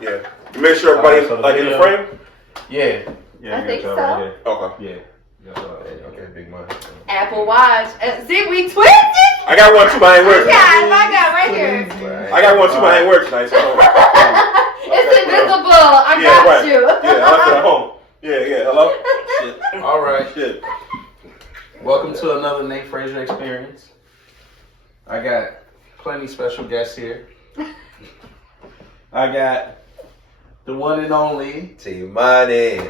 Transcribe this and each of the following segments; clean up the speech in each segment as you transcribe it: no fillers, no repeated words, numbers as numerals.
Yeah. You make sure everybody in the frame? Yeah. I think so. Right okay. Yeah. Okay, big money. Apple Watch. See, we twisted. I got one too, but I ain't wearing it. Yeah, I got right here. I got one too, but I ain't wearing it tonight. So It's invisible. I got you. Yeah, I left it at home. Yeah. Hello? Shit. All right. Shit. Welcome to another Nate Frazier experience. I got plenty special guests here. I got the one and only T-Money.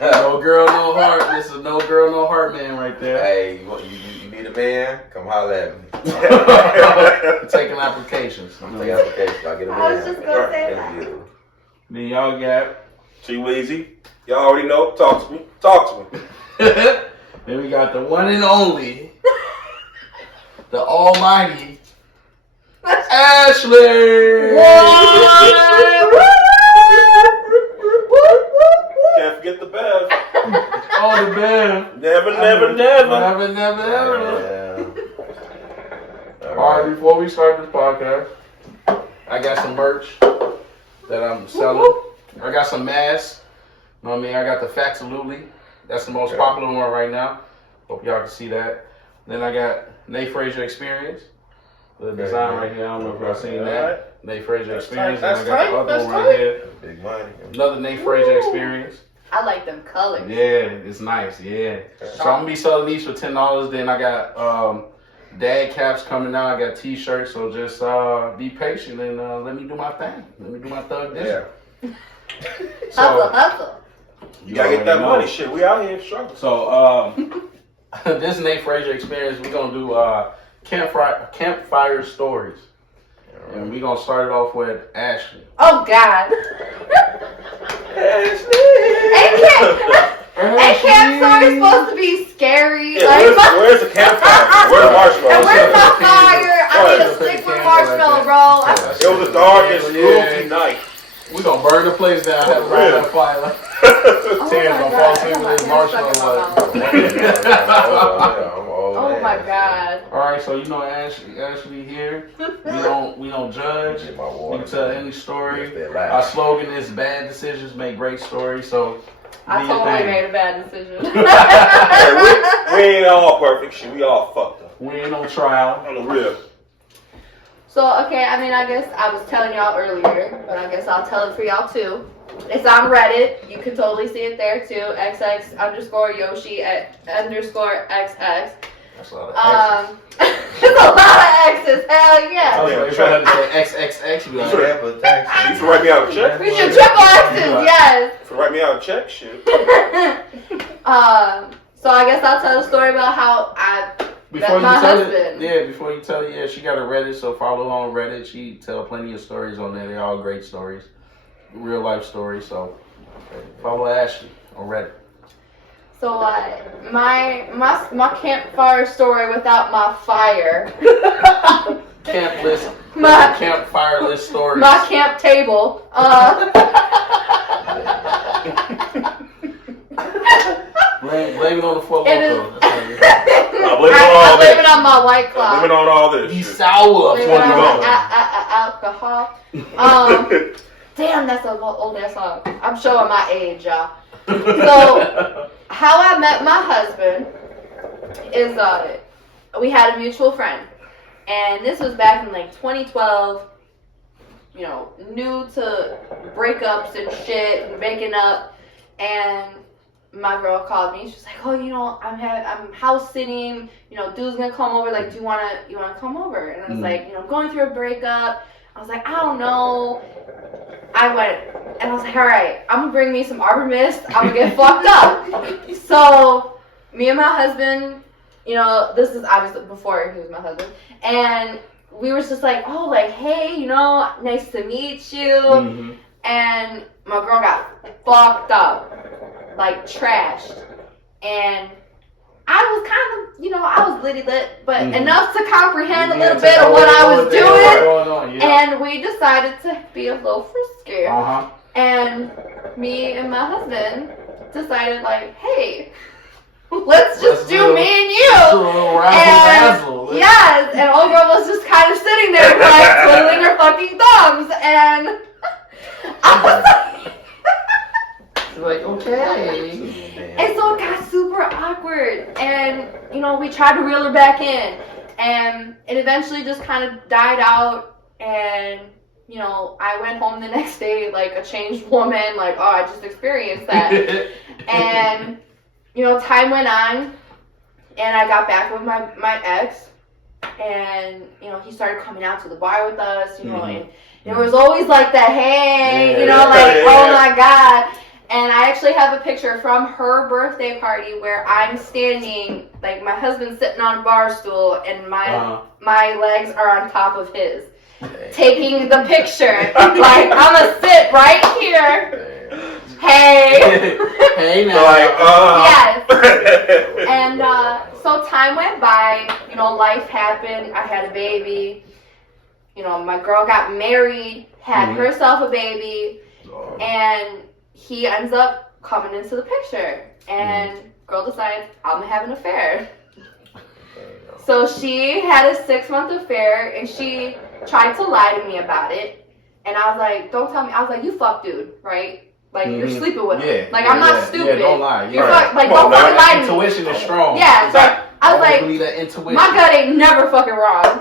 No girl, no heart. This is no girl, no heart man right there. Hey, you need a man? Come holler at me. Taking applications. I'm taking applications. I'll get a man. I was just gonna say that. Then y'all got T-Weezy. Y'all already know. Talk to me. Then we got the one and only, the almighty Ashley. Can't forget the Bev. Oh, the Bev. Never. All right, before we start this podcast, I got some merch that I'm selling. I got some masks. You know what I mean? I got the Faxalutely. That's the most popular one right now. Hope y'all can see that. Then I got Nate Frazier Experience. The design right here. I don't know if y'all seen that. Nate Frazier Experience. And I got the other one right here. Big money. Another Nate Frazier Experience. I like them colors. Yeah, it's nice. Yeah. So I'm gonna be selling these for $10. Then I got dad caps coming out. I got t-shirts. So just be patient and let me do my thing. Let me do my thug business. Yeah. Hustle. You gotta get that money. Shit, we out here struggling. So this Nate Frazier Experience, we're gonna do campfire stories. And we're gonna start it off with Ashley. Oh God. And camp story supposed to be scary. Yeah, like, where's the campfire? Where's the marshmallow? And where's my fire? I need a stick with marshmallow, bro. It was a dark and gloomy night. We're gonna burn the place down. Have to burn that fire. Terrence gonna fall asleep with his marshmallow. Oh my God. All right, so you know Ashley here. We don't judge. We can tell any story. Our slogan is "Bad decisions make great stories." So I totally made a bad decision. we ain't all perfect. Shit, we all fucked up. We ain't on trial. On the real. So okay, I mean, I guess I was telling y'all earlier, but I guess I'll tell it for y'all too. It's on Reddit. You can totally see it there too. XX_Yoshi _XX. That's a lot of X's. It's a lot of X's. Hell yeah. I was like, if I had to say XXX, you'd be like, You should write me out a check. We should triple X's, yes. You should write me out a check, shit. So I guess I'll tell a story about how I met my husband. Before you tell it, she got a Reddit, so follow her on Reddit. She tell plenty of stories on there. They're all great stories. Real life stories, so follow Ashley on Reddit. So my campfire story without my fire. Campfire list stories. My camp table. Blame it on the Four I'm blaming it on my White Claw. Blaming on all this. He's sour. Alcohol. Damn, that's an old ass song. I'm showing my age, y'all. So, how I met my husband is we had a mutual friend, and this was back in like 2012. You know, new to breakups and shit, and making up, and my girl called me. She's like, "Oh, you know, I'm house sitting. You know, dude's gonna come over. Like, do you wanna come over?" And I was like, you know, going through a breakup. I was like, I don't know. I went, and I was like, all right, I'm gonna bring me some Arbor Mist. I'm gonna get fucked up. So, me and my husband, you know, this is obviously before he was my husband, and we were just like, oh, like, hey, you know, nice to meet you. Mm-hmm. And my girl got fucked up, like trashed, and I was kind of, you know, I was litty lit, but enough to comprehend a little bit of what I was doing. And we decided to be a little frisky. And me and my husband decided, like, hey, let's just do me and you. And yes, and old girl girl was just kind of sitting there, like, twiddling her fucking thumbs, and I was Like, okay. and so it got super awkward, and, you know, we tried to reel her back in, and it eventually just kind of died out, and, you know, I went home the next day, like, a changed woman, like, oh, I just experienced that, and, you know, time went on, and I got back with my ex, and, you know, he started coming out to the bar with us, you know, and there was always, like, that, hey, you know, like, oh, my God. And I actually have a picture from her birthday party where I'm standing, like, my husband's sitting on a bar stool, and my legs are on top of his, taking the picture. Like, I'm going to sit right here. Hey. Hey, now. Like, Yes. And so time went by, you know, life happened. I had a baby. You know, my girl got married, had herself a baby, and he ends up coming into the picture. And girl decides, I'm gonna have an affair. So she had a 6-month affair, and she tried to lie to me about it. And I was like, don't tell me. I was like, you fuck dude, right? Like, you're sleeping with him. Yeah, like, I'm not stupid. Yeah, don't lie. You're like, don't fucking lie to me. Intuition is strong. Yeah, so I was like, believe that intuition. my gut ain't never fucking wrong.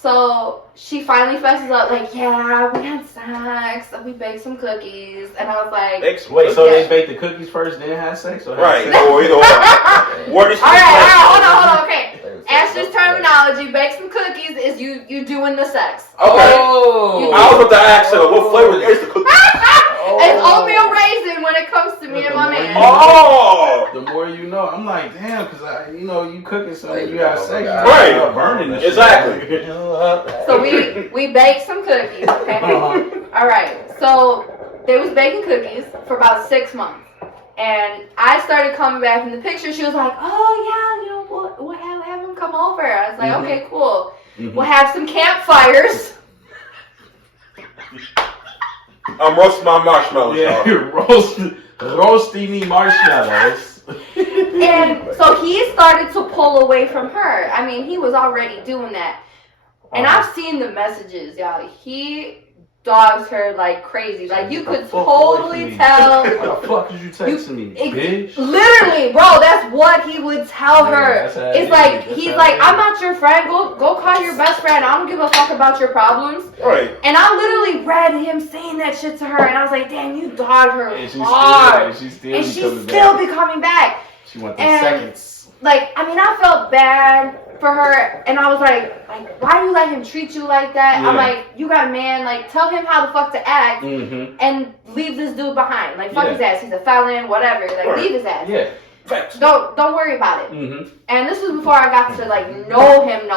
So she finally fesses up, like, yeah, we had sex, we baked some cookies, and I was like, wait, so they baked the cookies first, then had sex? Or right. had sex? No, either way. What is all right, hold on, okay. Ashley's terminology, bake some cookies, is you doing the sex. Oh. I was about to ask her, what flavor is the cookie? It's oatmeal raisin when it comes to me and my man. Oh! The more you know. I'm like, damn, because, you know, you cooking something, you have sex. Right. You burning this Exactly. shit. So we baked some cookies, okay? All right, so they was baking cookies for about 6 months. And I started coming back in the picture. She was like, oh, yeah, you know, we'll have him come over. I was like, okay, cool. We'll have some campfires. I'm roasting my marshmallows, Yeah, y'all. roasting me marshmallows. And so he started to pull away from her. I mean, he was already doing that. And I've seen the messages, y'all. He dogs her like crazy. Like, you could totally tell. What the fuck did you text me, bitch? Literally, bro, that's what he would tell her. Yeah, It's like, he's like, I'm not your friend. Go call your best friend. I don't give a fuck about your problems. Right. And I literally read him saying that shit to her, and I was like, damn, you dogged her And hard. she's And she's coming still back. be coming back. She went the And, seconds. like, I mean, I felt bad for her, and I was like, why do you let him treat you like that? Yeah. I'm like, you got a man, like, tell him how the fuck to act, Mm-hmm. and leave this dude behind. Like, fuck Yeah. his ass, he's a felon, whatever. Like, Right. leave his ass. Yeah. Facts. Don't worry about it. Mm-hmm. And this was before I got to, like, know him.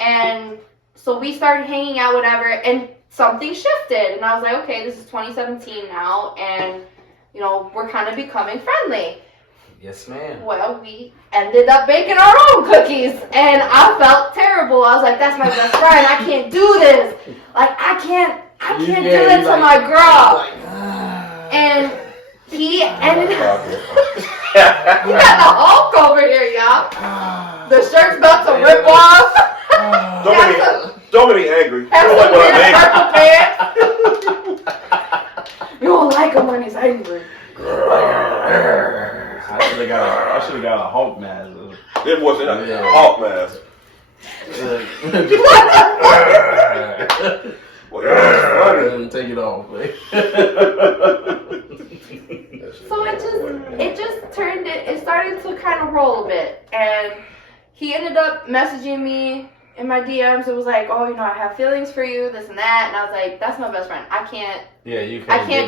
And so we started hanging out, whatever, and something shifted. And I was like, okay, this is 2017 now, and, you know, we're kind of becoming friendly. Yes, ma'am. Well, we ended up baking our own cookies, and I felt terrible. I was like, that's my best friend. I can't do this. Like, I can't do that to my girl. And he ended up... You got the Hulk over here, y'all. The shirt's about to rip off. Don't make me angry. You Have don't like some when I'm weird angry. purple pants. You don't like him when he's angry. I should have got a Hulk mask. It wasn't a Yeah. Hulk mask. Well, Take it off, man. So it just turned it started to kind of roll a bit, and he ended up messaging me in my DMs. It was like, oh, you know, I have feelings for you, this and that, and I was like, that's my best friend. I can't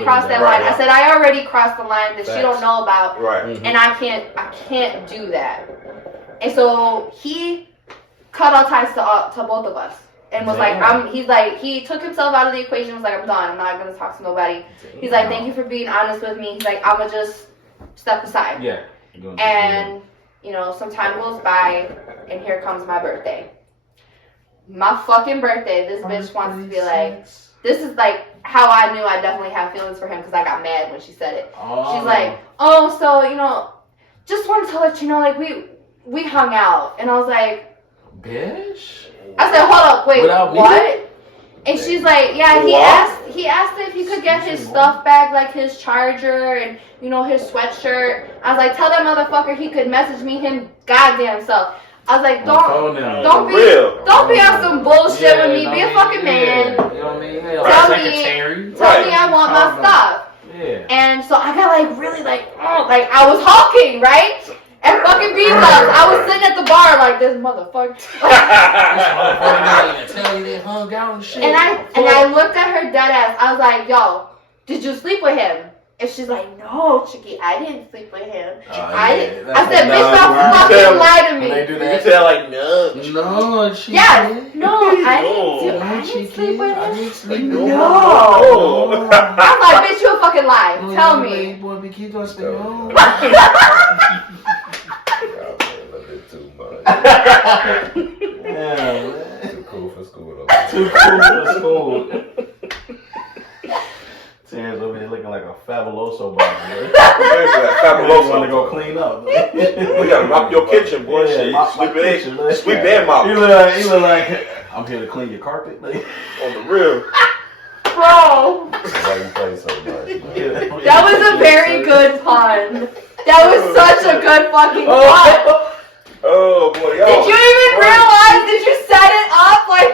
cross that line. I said I already crossed the line that she don't know about, Right. and I can't do that. And so he cut all ties to both of us. And was he took himself out of the equation, was like, I'm done, I'm not gonna talk to nobody. He's like, thank you for being honest with me. He's like, I'ma just step aside. Yeah. And, you know, some time goes by, and here comes my birthday. My fucking birthday, this bitch wants to be like, this is like how I knew I definitely have feelings for him, because I got mad when she said it. Oh. She's like, oh, so, you know, just wanted to let you know, like, we hung out. And I was like, Bitch. I said, hold up, wait, Without me? what? And she's like, yeah, he asked if he could get his stuff back, like his charger and, you know, his sweatshirt. I was like, tell that motherfucker he could message me him goddamn self. I was like, don't be on some bullshit with me. Be a fucking man. You know what I mean? Tell me I want my stuff. Yeah. And so I got like really like I was hulking, right? And fucking B-Dubs, I was sitting at the bar like this motherfucker. And I looked at her dead ass. I was like, yo, did you sleep with him? And she's like, no, Chicky, I didn't sleep with him. I said, bitch, don't fucking lie to me. You tell like, no. No, Chicky. Yes, no, I didn't sleep with him. I didn't sleep with him. No. I was like, bitch, you a fucking lie. Tell me. Boy, we keep on staying home. Too much. Yeah, man. Too cool for school. Too cool for school. Terrence over here looking like a fabuloso body. Fabuloso. Want to go clean up. We gotta mop your kitchen, boy. Yeah, Shit. Sweep and mop. He look like I'm here to clean your carpet. Like. On the real. Bro. Why you play so much, man? That was a very good pun. That was such a good fucking pun. Oh boy, yo. Did you even realize that you set it up like?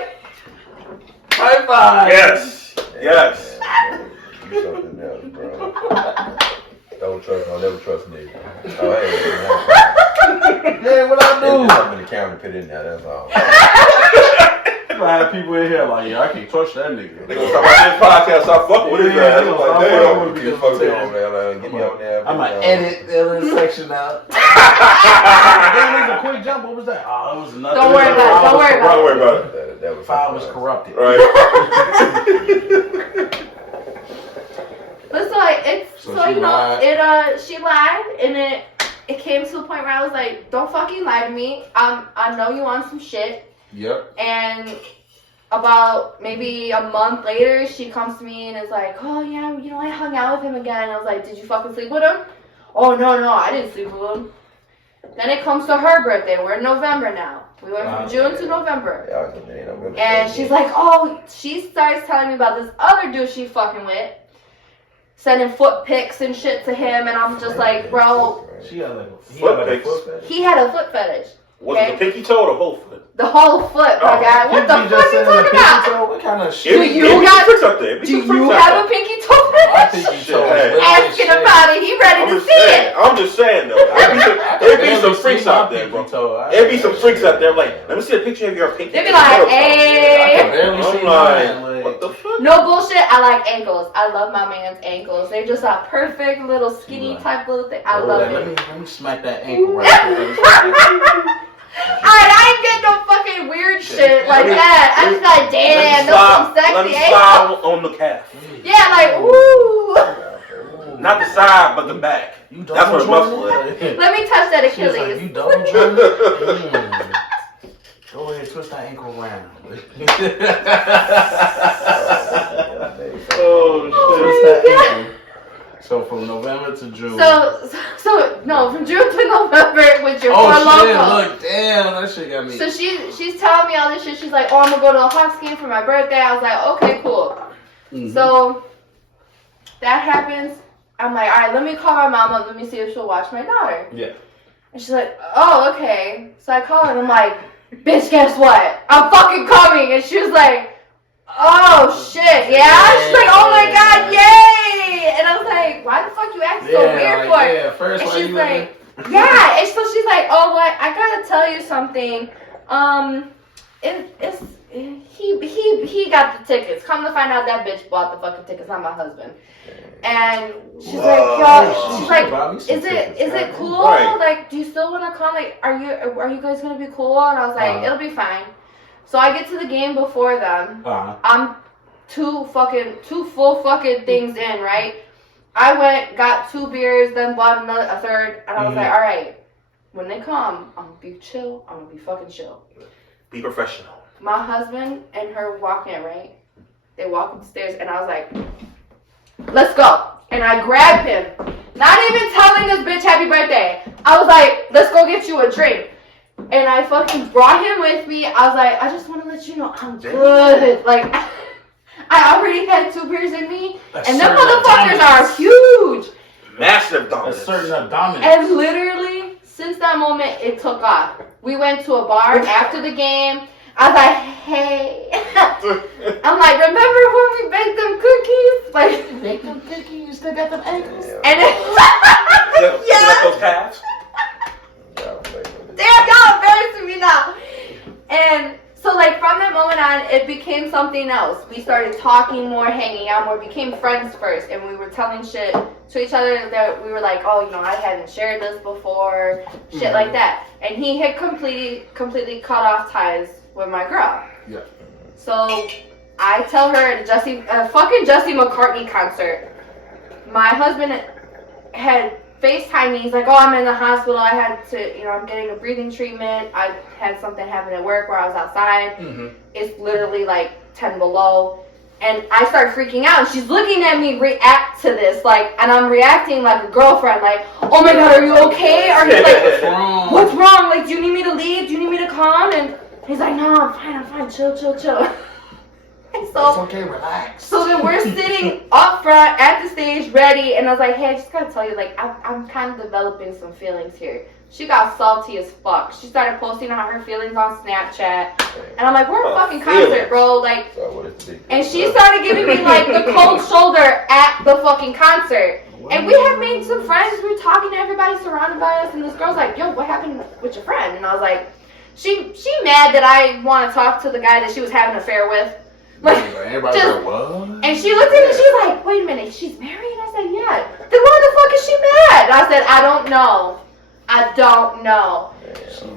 High five. Yes. You something else, bro. Don't never trust me. Oh, hey. Yeah, what I do? Something the camera put in there, that's all. I have people in here like, yeah, I can't touch that nigga. They gonna talk about this podcast, stop fucking with his ass. I'm like, damn. Get fucked on there, get me on there. I'm gonna edit the other section out. That was a quick jump. What was that? Oh, it was nothing. Don't worry about it. That was file was corrupted. Right. But she lied, and it came to a point where I was like, don't fucking lie to me. I know you on some shit. Yep. And about maybe a month later, she comes to me and is like, oh yeah, you know, I hung out with him again. I was like, did you fucking sleep with him? Oh no, I didn't sleep with him. Then it comes to her birthday. We're in November now. We went from June to November. And she's like, oh, she starts telling me about this other dude she fucking with, sending foot pics and shit to him, and I'm just like, bro. He had a foot fetish. Was it the pinky toe or the whole foot? The whole foot, my guy. What the fuck you talking about? What kind of shit? Do you have a pinky toe fetish? Asking about it. He ready to see it. I'm just saying though. There be some freaks out there, bro. There be some freaks out there. Like, let me see a picture of your pinky. They be like, hey. I'm like, what the fuck? No bullshit. I like ankles. I love my man's ankles. They're just a perfect little skinny type little thing. I love it. Let me smack that ankle right. Alright, I ain't getting no fucking weird shit like that. I just like, damn, that's some sexy Let me slide on the calf. Yeah, like, woo. Not the side, but the back. That's where the muscle is. Let me touch that Achilles. Like, you double jointed? Go ahead, twist that ankle around. Oh, shit. Twist that ankle. So from November to June. No, from June to November with your loco. Look, damn, that shit got me. So she's telling me all this shit. She's like, oh, I'm gonna go to a Hawks game for my birthday. I was like, okay, cool. Mm-hmm. So that happens. I'm like, all right, let me call my mama. Let me see if she'll watch my daughter. Yeah. And she's like, oh, okay. So I call her and I'm like, bitch, guess what? I'm fucking coming. And she was like, oh shit, yeah? She's like, oh my god, yay! And I was like, why the fuck you acting so weird for? Yeah, first and she's like, yeah. And so she's like, oh, what? I gotta tell you something. He got the tickets. Come to find out, that bitch bought the fucking tickets, not my husband. And she's like, yo, she's like, is it cool? Right. Like, do you still want to come? Like, are you guys gonna be cool? And I was like, it'll be fine. So I get to the game before them. I'm two full fucking things in, right? I went, got 2 beers, then bought a third, and I was like, all right, when they come, I'm gonna be chill. I'm gonna be fucking chill. Be professional. My husband and her walk in, right? They walk up the stairs, and I was like, let's go. And I grabbed him, not even telling this bitch happy birthday. I was like, let's go get you a drink. And I fucking brought him with me. I was like, I just want to let you know I'm good. Like, I already had 2 beers in me. And them motherfuckers are huge. Massive dominance. A certain dominance. And literally, since that moment, it took off. We went to a bar after the game. I was like, hey. I'm like, remember when we baked them cookies? Like, Baked them cookies, you still got them ankles? and it, yeah. Those calves. damn, y'all embarrassing me now. And so, like, from that moment on, it became something else. We started talking more, hanging out more, became friends first, and we were telling shit to each other that we were like, oh, you know, I hadn't shared this before, shit like that. And he had completely cut off ties with my girl. Yeah. So I tell her at a fucking Jesse McCartney concert, my husband had FaceTime me. He's like, oh, I'm in the hospital. I had to, you know, I'm getting a breathing treatment. I had something happen at work where I was outside. Mm-hmm. It's literally like 10 below. And I start freaking out. And she's looking at me react to this. Like, and I'm reacting like a girlfriend. Like, oh my God, are you okay? Are you like, what's wrong? Like, do you need me to leave? Do you need me to come? And he's like, no, I'm fine. Chill. And so, it's okay, relax. So then we're sitting up front at the stage, ready, and I was like, hey, I just gotta tell you, like, I'm kind of developing some feelings here. She got salty as fuck. She started posting on her feelings on Snapchat, and I'm like, we're a fucking concert, bro, like, and she started giving me, like, the cold shoulder at the fucking concert. And we have made some friends. We were talking to everybody surrounded by us, and this girl's like, yo, what happened with your friend? And I was like, she mad that I want to talk to the guy that she was having an affair with. Like, and she looked at me and she was like, wait a minute, she's married? I said, yeah. Then why the fuck is she mad? I said, I don't know.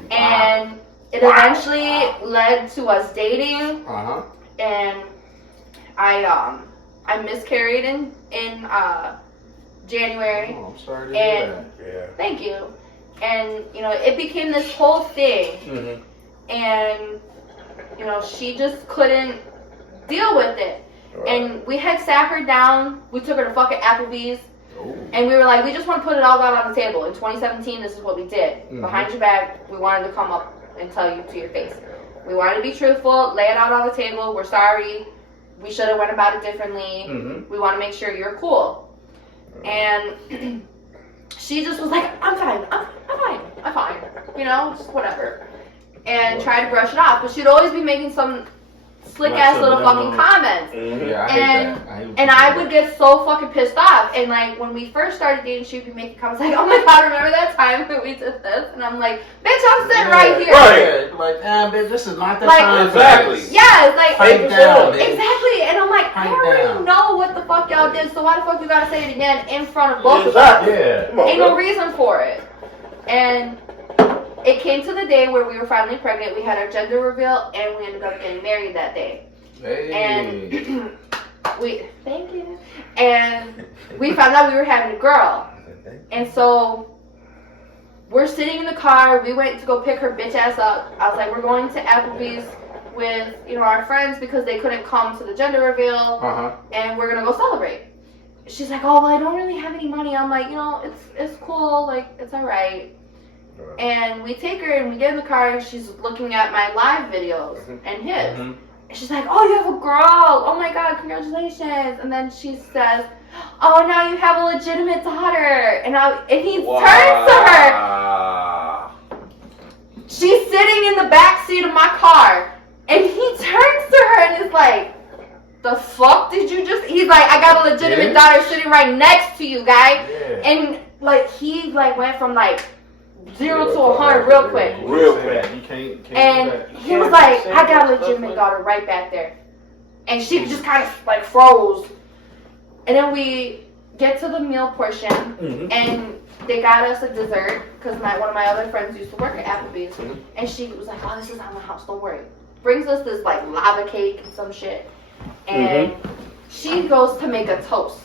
And it eventually led to us dating. Uh-huh. And I miscarried in January. Oh, I'm sorry to hear that. Yeah. Thank you. And, you know, it became this whole thing. Mm-hmm. And, you know, she just couldn't deal with it. Right. And we had sat her down. We took her to fucking Applebee's. Ooh. And we were like, we just want to put it all out on the table. In 2017, this is what we did. Mm-hmm. Behind your back, we wanted to come up and tell you to your face. We wanted to be truthful, lay it out on the table. We're sorry. We should have went about it differently. Mm-hmm. We want to make sure you're cool. And she just was like, I'm fine. You know, just whatever. And tried to brush it off. But she'd always be making some slick-ass little fucking comments. Mm-hmm. Yeah, I hate that. And I would get so fucking pissed off. And, like, when we first started dating, she'd be making comments like, oh my God, remember that time that we did this? And I'm like, bitch, I'm sitting right here. Right. Like, bitch, this is not the time. Exactly. Yeah, it's like, pipe down, bitch. Exactly. And I'm like, I already know what the fuck y'all did, so why the fuck you gotta say it again in front of both of us? Yeah. Ain't no reason for it. And it came to the day where we were finally pregnant. We had our gender reveal, and we ended up getting married that day. Hey. And thank you. And we found out we were having a girl. And so we're sitting in the car. We went to go pick her bitch ass up. I was like, we're going to Applebee's with, you know, our friends because they couldn't come to the gender reveal. Uh-huh. And we're gonna go celebrate. She's like, oh, well, I don't really have any money. I'm like, you know, it's cool. Like, it's all right. And we take her and we get in the car and she's looking at my live videos and his. Mm-hmm. And she's like, oh, you have a girl. Oh my God, congratulations. And then she says, oh, now you have a legitimate daughter. And he turns to her. She's sitting in the back seat of my car. And he turns to her and is like, the fuck did you just... He's like, I got a legitimate daughter sitting right next to you, guy. Yeah. And like, he like went from like 0 to 100 real quick. You can't and he was like, I got a legitimate daughter right back there. And she just kind of like froze. And then we get to the meal portion, and they got us a dessert because one of my other friends used to work at Applebee's. And she was like, oh, this is on the house, don't worry. Brings us this like lava cake and some shit. And she goes to make a toast.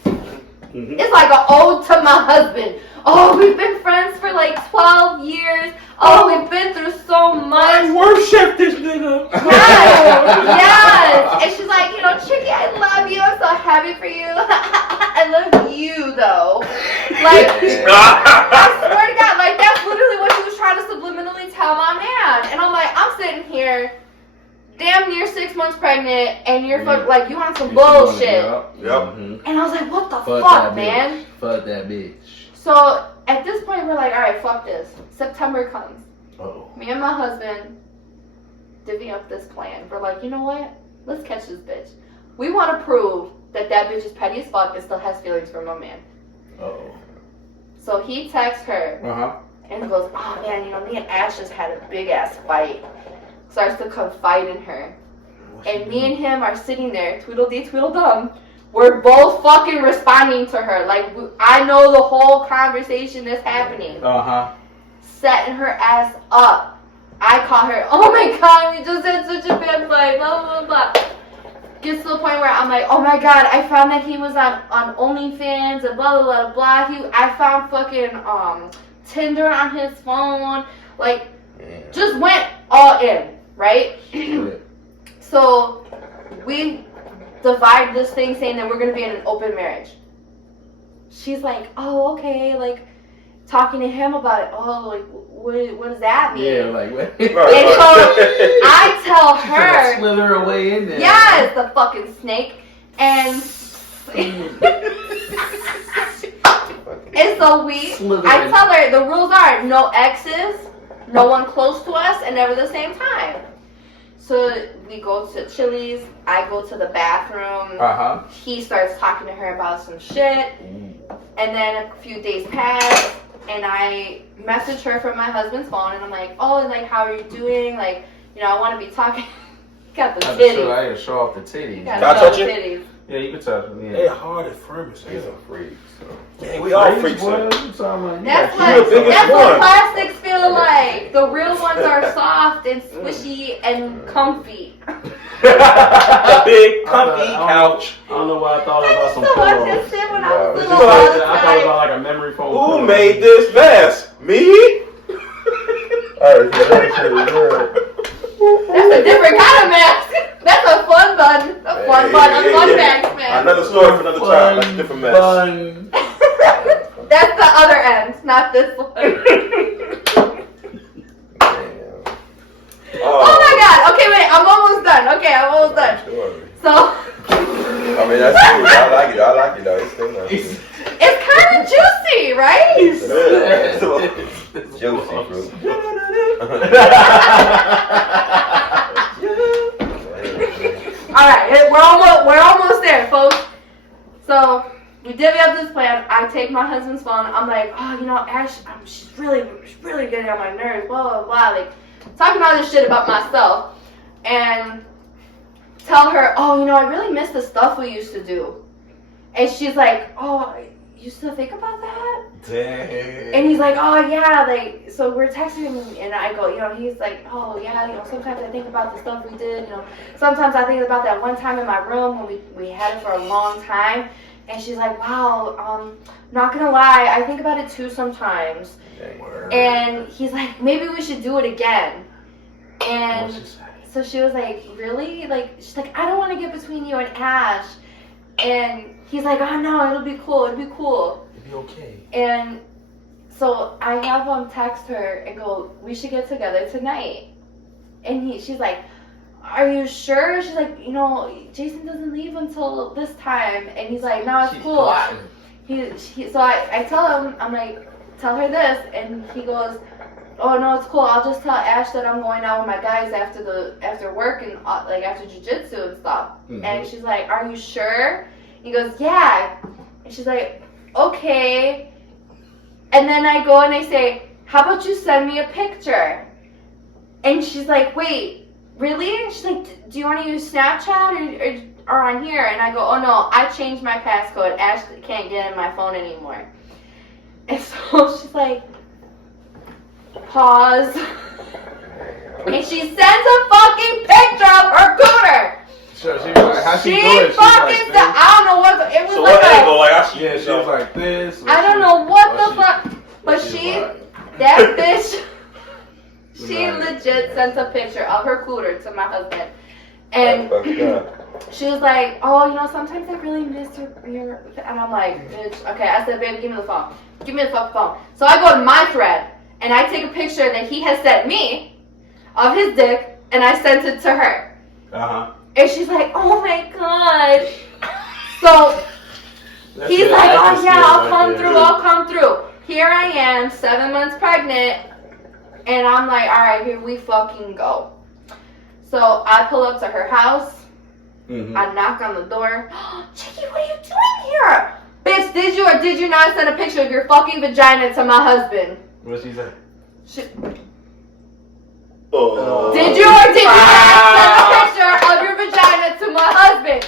It's like an ode to my husband. Oh, we've been friends for like 12 years. Oh, we've been through so much. I worship this nigga. Yes. And she's like, you know, Chicky, I love you. I'm so happy for you. I love you, though. Like, I swear to God, like, that's literally what she was trying to subliminally tell my man. here, damn near 6 months pregnant, and you're like, you want some You bullshit. Yep. Mm-hmm. And I was like, what the Fuck fuck, that man? bitch. Fuck that bitch. So at this point, we're like, all right, fuck this. September comes. Oh. Me and my husband divvy up this plan. We're like, you know what? Let's catch this bitch. We want to prove that bitch is petty as fuck and still has feelings for my man. Oh. So he texts her and goes, oh man, you know, me and Ash just had a big ass fight. Starts to confide in her. And me and him are sitting there, tweedledee tweedledum. We're both fucking responding to her. Like, I know the whole conversation that's happening. Setting her ass up. I call her, oh my god, we just had such a bad fight, blah, blah, blah. Gets to the point where I'm like, oh my god, I found that he was on OnlyFans and blah, blah, blah, blah. I found fucking Tinder on his phone. Like, just went all in, right? So, we divide this thing saying that we're going to be in an open marriage. She's like, oh, okay, like, talking to him about it. Oh, like, what does that mean? Yeah, like, what? And so I tell her, slither her way in there. yes, the fucking snake. And so I tell her the rules are no exes, no one close to us, and never the same time. So we go to Chili's, I go to the bathroom, he starts talking to her about some shit, and then a few days pass, and I message her from my husband's phone, and I'm like, oh, like, how are you doing? Like, you know, I want to be talking. Got the titties. I had to show off the titties. Can I touch it? Titties. Yeah, you can touch them. Yeah. They hard and firm as He's hell. a freak. So. Yeah, we all freaks. That's biggest what one. plastics feel like. The real ones are soft and squishy and comfy. The big comfy couch. I don't know why I thought about some So I pillows. just said when I was I little thought all the about time. like a memory foam. Who pillow. made this mess? Me? Alright, so that shit is real. That's a different kind of mask. That's a fun bun. A fun bun. A fun mask, man. Another story for another time. That's a different mess. Fun. That's the other end, not this one. Oh my god. Okay, wait. I'm almost done. Okay, I'm almost done. So. I mean, that's cool. I like it though. It's still nice. It's kind of juicy, right? Juicy fruit. All right, we're almost there, folks. So we divvy up this plan. I take my husband's phone. I'm like, oh, you know, Ash, she's really getting on my nerves. Blah blah blah. Like talking all this shit about myself, and tell her, oh, you know, I really miss the stuff we used to do. And she's like, oh, you still think about that? Dang. And he's like, oh yeah, like, so we're texting him, and I go, you know, he's like, oh yeah, you know, sometimes I think about the stuff we did, you know, sometimes I think about that one time in my room when we had it for a long time. And she's like, wow, not gonna lie, I think about it too sometimes. And he's like, maybe we should do it again. And so she was like, really? Like, she's like, I don't want to get between you and Ash. And he's like, oh no, it'll be cool. It'll be okay. And so I have him text her and go, we should get together tonight. And she's like, are you sure? She's like, you know, Jason doesn't leave until this time. And he's like, no, it's cool. So I tell him, I'm like, tell her this. And he goes, oh no, it's cool. I'll just tell Ash that I'm going out with my guys after work and like after jiu-jitsu and stuff. Mm-hmm. And she's like, are you sure? He goes, yeah. And she's like, okay. And then I go and I say, how about you send me a picture? And she's like, wait, really? And she's like, do you want to use Snapchat or on here? And I go, oh no, I changed my passcode. Ash can't get in my phone anymore. And so she's like, pause. And she sends a fucking picture of her cooter. Sure, she was like, how she do it? Fucking like I don't know what it was so like. What angle? Like she was like this. I don't know what the fuck, but that bitch, she legit sent a picture of her cooter to my husband, and she was like, oh, you know, sometimes I really miss your, and I'm like, bitch, okay. I said, babe, give me the phone. Give me the fucking phone. So I go to my thread, and I take a picture that he has sent me of his dick, and I sent it to her. And she's like, oh my god. So he's like, oh yeah, I'll come through. Here I am, 7 months pregnant, and I'm like, all right, here we fucking go. So I pull up to her house. I knock on the door. Chicky, what are you doing here? Bitch, did you or did you not send a picture of your fucking vagina to my husband? What she say? Did you or did you not send a picture of your vagina to my husband?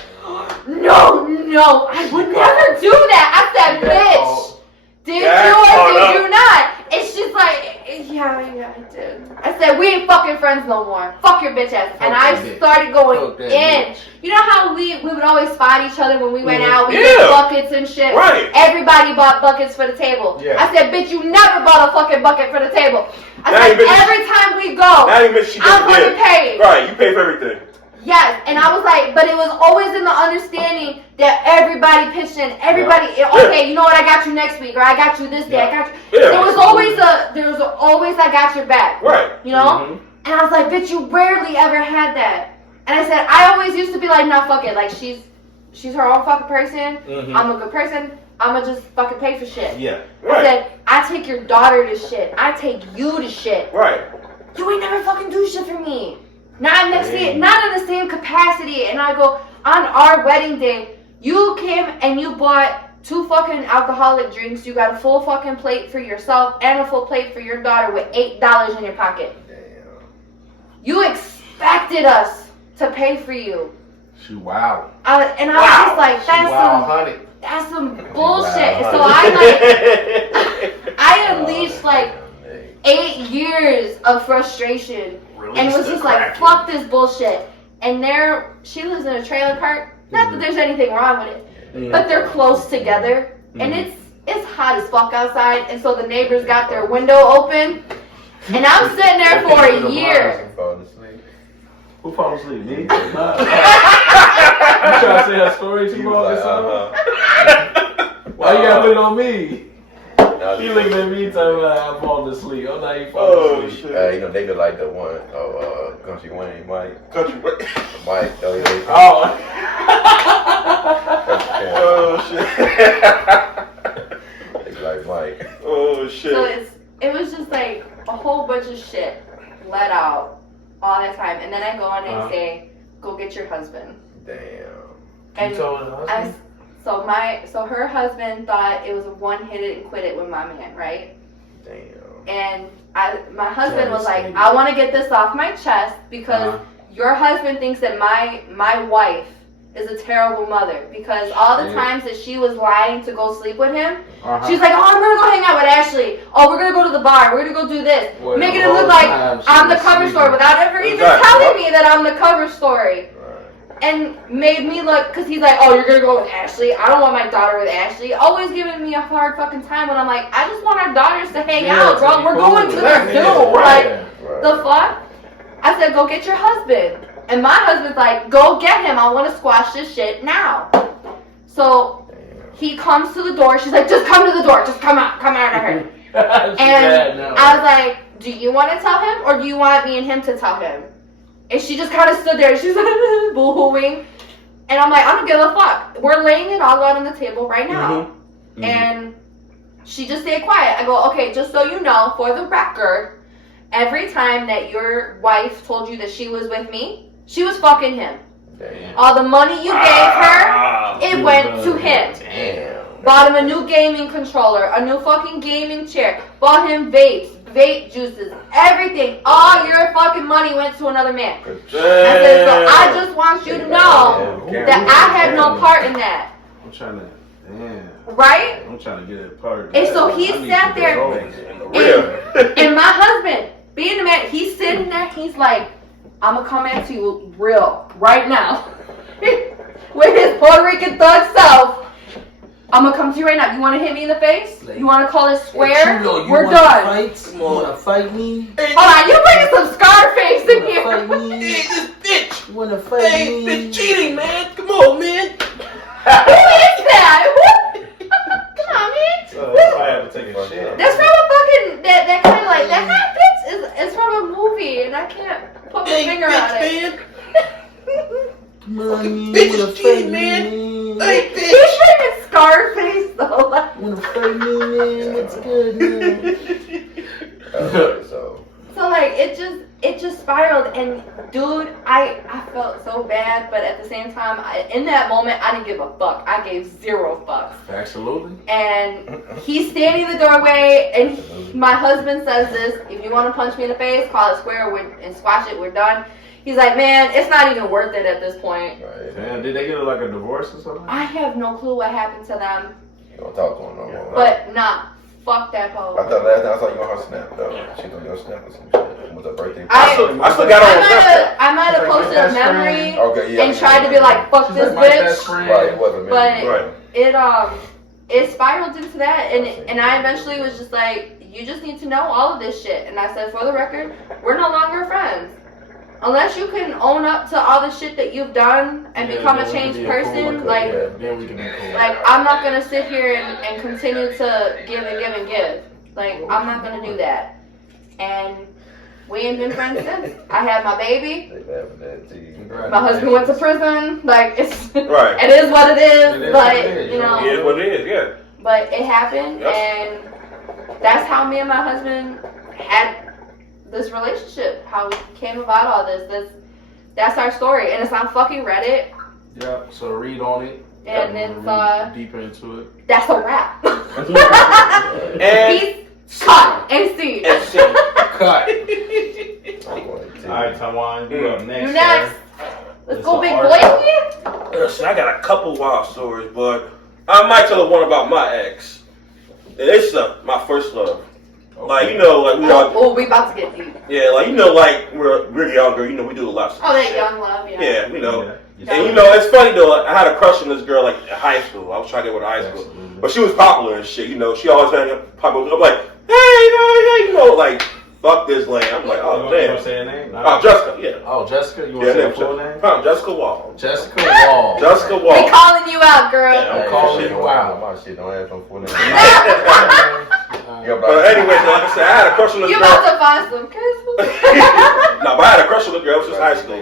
No, I would never do that. I said, bitch, did you or did you not? And she's like, yeah, I did. I said, we ain't fucking friends no more. Fuck your bitch ass. And I started going in. You know how we would always spot each other when we went out? We get buckets and shit. Right. Everybody bought buckets for the table. Yeah. I said, bitch, you never bought a fucking bucket for the table. I said, every time we go, I'm fucking paid. Right, you pay for everything. Yes, and I was like, but it was always in the understanding that everybody pitched in. Everybody, okay, you know what? I got you next week, or I got you this day. I got you. Yeah. There was always I got your back. Right. You know. And I was like, bitch, you rarely ever had that. And I said, I always used to be like, nah, fuck it. Like she's her own fucking person. I'm a good person. I'ma just fucking pay for shit. Yeah. I said, I take your daughter to shit. I take you to shit. Right. You ain't never fucking do shit for me. Not in the same capacity. And I go, on our wedding day, you came and you bought 2 fucking alcoholic drinks. You got a full fucking plate for yourself and a full plate for your daughter with $8 in your pocket. Damn. You expected us to pay for you. She wow. And I was just like, that's some bullshit. So I unleashed like 8 years of frustration. And was just like, fuck this bullshit. And she lives in a trailer park. Not that there's anything wrong with it, but they're close together. And it's hot as fuck outside. And so the neighbors got their window open. And I'm sitting there for a year. Who fell asleep? Me? You trying to say her story too long or something? Why you gotta put it on me? You looking at me talking like I'm falling asleep. I'm not even falling asleep. Shit. You know, they look like the one Country Wayne, Mike. Country Wayne. Mike, Oh. Oh, shit. It's like Mike. Oh, shit. So it was just like a whole bunch of shit let out all that time. And then I go on and say, go get your husband. Damn. And you told her husband? So her husband thought it was a one hit it and quit it with my man, right? Damn. And my husband was like, I want to get this off my chest because your husband thinks that my wife is a terrible mother because all the times that she was lying to go sleep with him, she's like, oh, I'm going to go hang out with Ashley. Oh, we're going to go to the bar. We're going to go do this. Making it look like I'm the cover story without ever even telling me that I'm the cover story. And made me look, because he's like, oh, you're going to go with Ashley. I don't want my daughter with Ashley. Always giving me a hard fucking time when I'm like, I just want our daughters to hang out, bro. We're going to the zoo. Like, the fuck? I said, go get your husband. And my husband's like, go get him. I want to squash this shit now. So he comes to the door. She's like, just come to the door. Just come out of her. And I was like, do you want to tell him or do you want me and him to tell him? And she just kind of stood there. She's like, boo-hooing. And I'm like, I don't give a fuck. We're laying it all out on the table right now. And she just stayed quiet. I go, okay, just so you know, for the record, every time that your wife told you that she was with me, she was fucking him. Damn. All the money you gave her, it went to him. Damn. Bought him a new gaming controller, a new fucking gaming chair. Bought him vape juices, everything. All your fucking money went to another man. I said, so I just want you to know that I had no part in that. I'm trying to, right? I'm trying to get it part. And so he sat there, and my husband, being the man, he's sitting there, he's like, I'm gonna come at you real, right now. With his Puerto Rican thug self. I'm gonna come to you right now. You wanna hit me in the face? You wanna call it square? We're done. You wanna fight me? Hold on, you bringing some Scarface in here. Hey, this bitch! You wanna fight me? Hey, bitch cheating, man! Come on, man! Who is that? Come on, man. I have to take a shit. That's from a fucking, that kind of like, that bitch is from a movie, and I can't put my finger on Fucking bitches cheating, man. Hey, He's bitch. freaking Scarface though. Wanna fight me, man? What's good, man? So like it just spiraled, and dude, I felt so bad, but at the same time, in that moment, I didn't give a fuck. I gave 0 fucks. Absolutely. And he's standing in the doorway, and my husband says this: if you want to punch me in the face, call it square and squash it. We're done. He's like, man, it's not even worth it at this point. Right. Damn, did they get like a divorce or something? I have no clue what happened to them, You don't talk to him no more. but nah, fuck that hoe. I thought last time I saw you on her snap though. She on your snap or some shit. Was her birthday? I still got her on Snapchat. I might have It's like posted my a best memory Okay, yeah. and tried to be like, fuck She's this like my best bitch. friend. Right, it wasn't But me. Right. it spiraled into that, and I eventually was just like, you just need to know all of this shit. And I said, for the record, we're no longer friends. Unless you can own up to all the shit that you've done and become a changed person, like, then we can be cool. like I'm not gonna sit here and continue to give and give and give. Like, I'm not gonna do that. And we ain't been friends since. I had my baby. They laughing at you. My husband went to prison. Like, it's Right. it is what it is. It is But what it is, you know, It is what it is, yeah. but it happened, Yep. and that's how me and my husband had this relationship. How we came about all this. That's our story, and it's on fucking Reddit. Yeah, so read on it. And read deeper into it. That's a wrap. And He's cut and see. and shit. Cut. Alright, Taiwan, you up next. You next. sir. Let's It's go, a big hard boy. Listen, I got a couple wild stories, but I might tell the one about my ex. And it's my first love. Like, you know, like we all, Oh, we about to get deep. yeah, like, you know, like we're younger, you know, we do a lot of Oh, that shit. young love, yeah. Yeah, you know. Yeah. And you know, it's funny though, I had a crush on this girl like in high school. I was trying to get with her in high school. Absolutely. But she was popular and shit, you know, she always had popular. I'm like, hey, you know, like, fuck this lane. I'm like, oh, You damn. want to say a name? Oh, Jessica, yeah. Oh, Jessica, you want Yeah, to say name, a full name? Jessica Wall. Jessica Wall. Jessica We Wall. calling you out, girl. Yeah. I'm calling you out. My shit don't have no full name. But anyway, so like I said, I had a crush on this You girl. about to find some kisses? No, but I had a crush on this girl. It was just high school.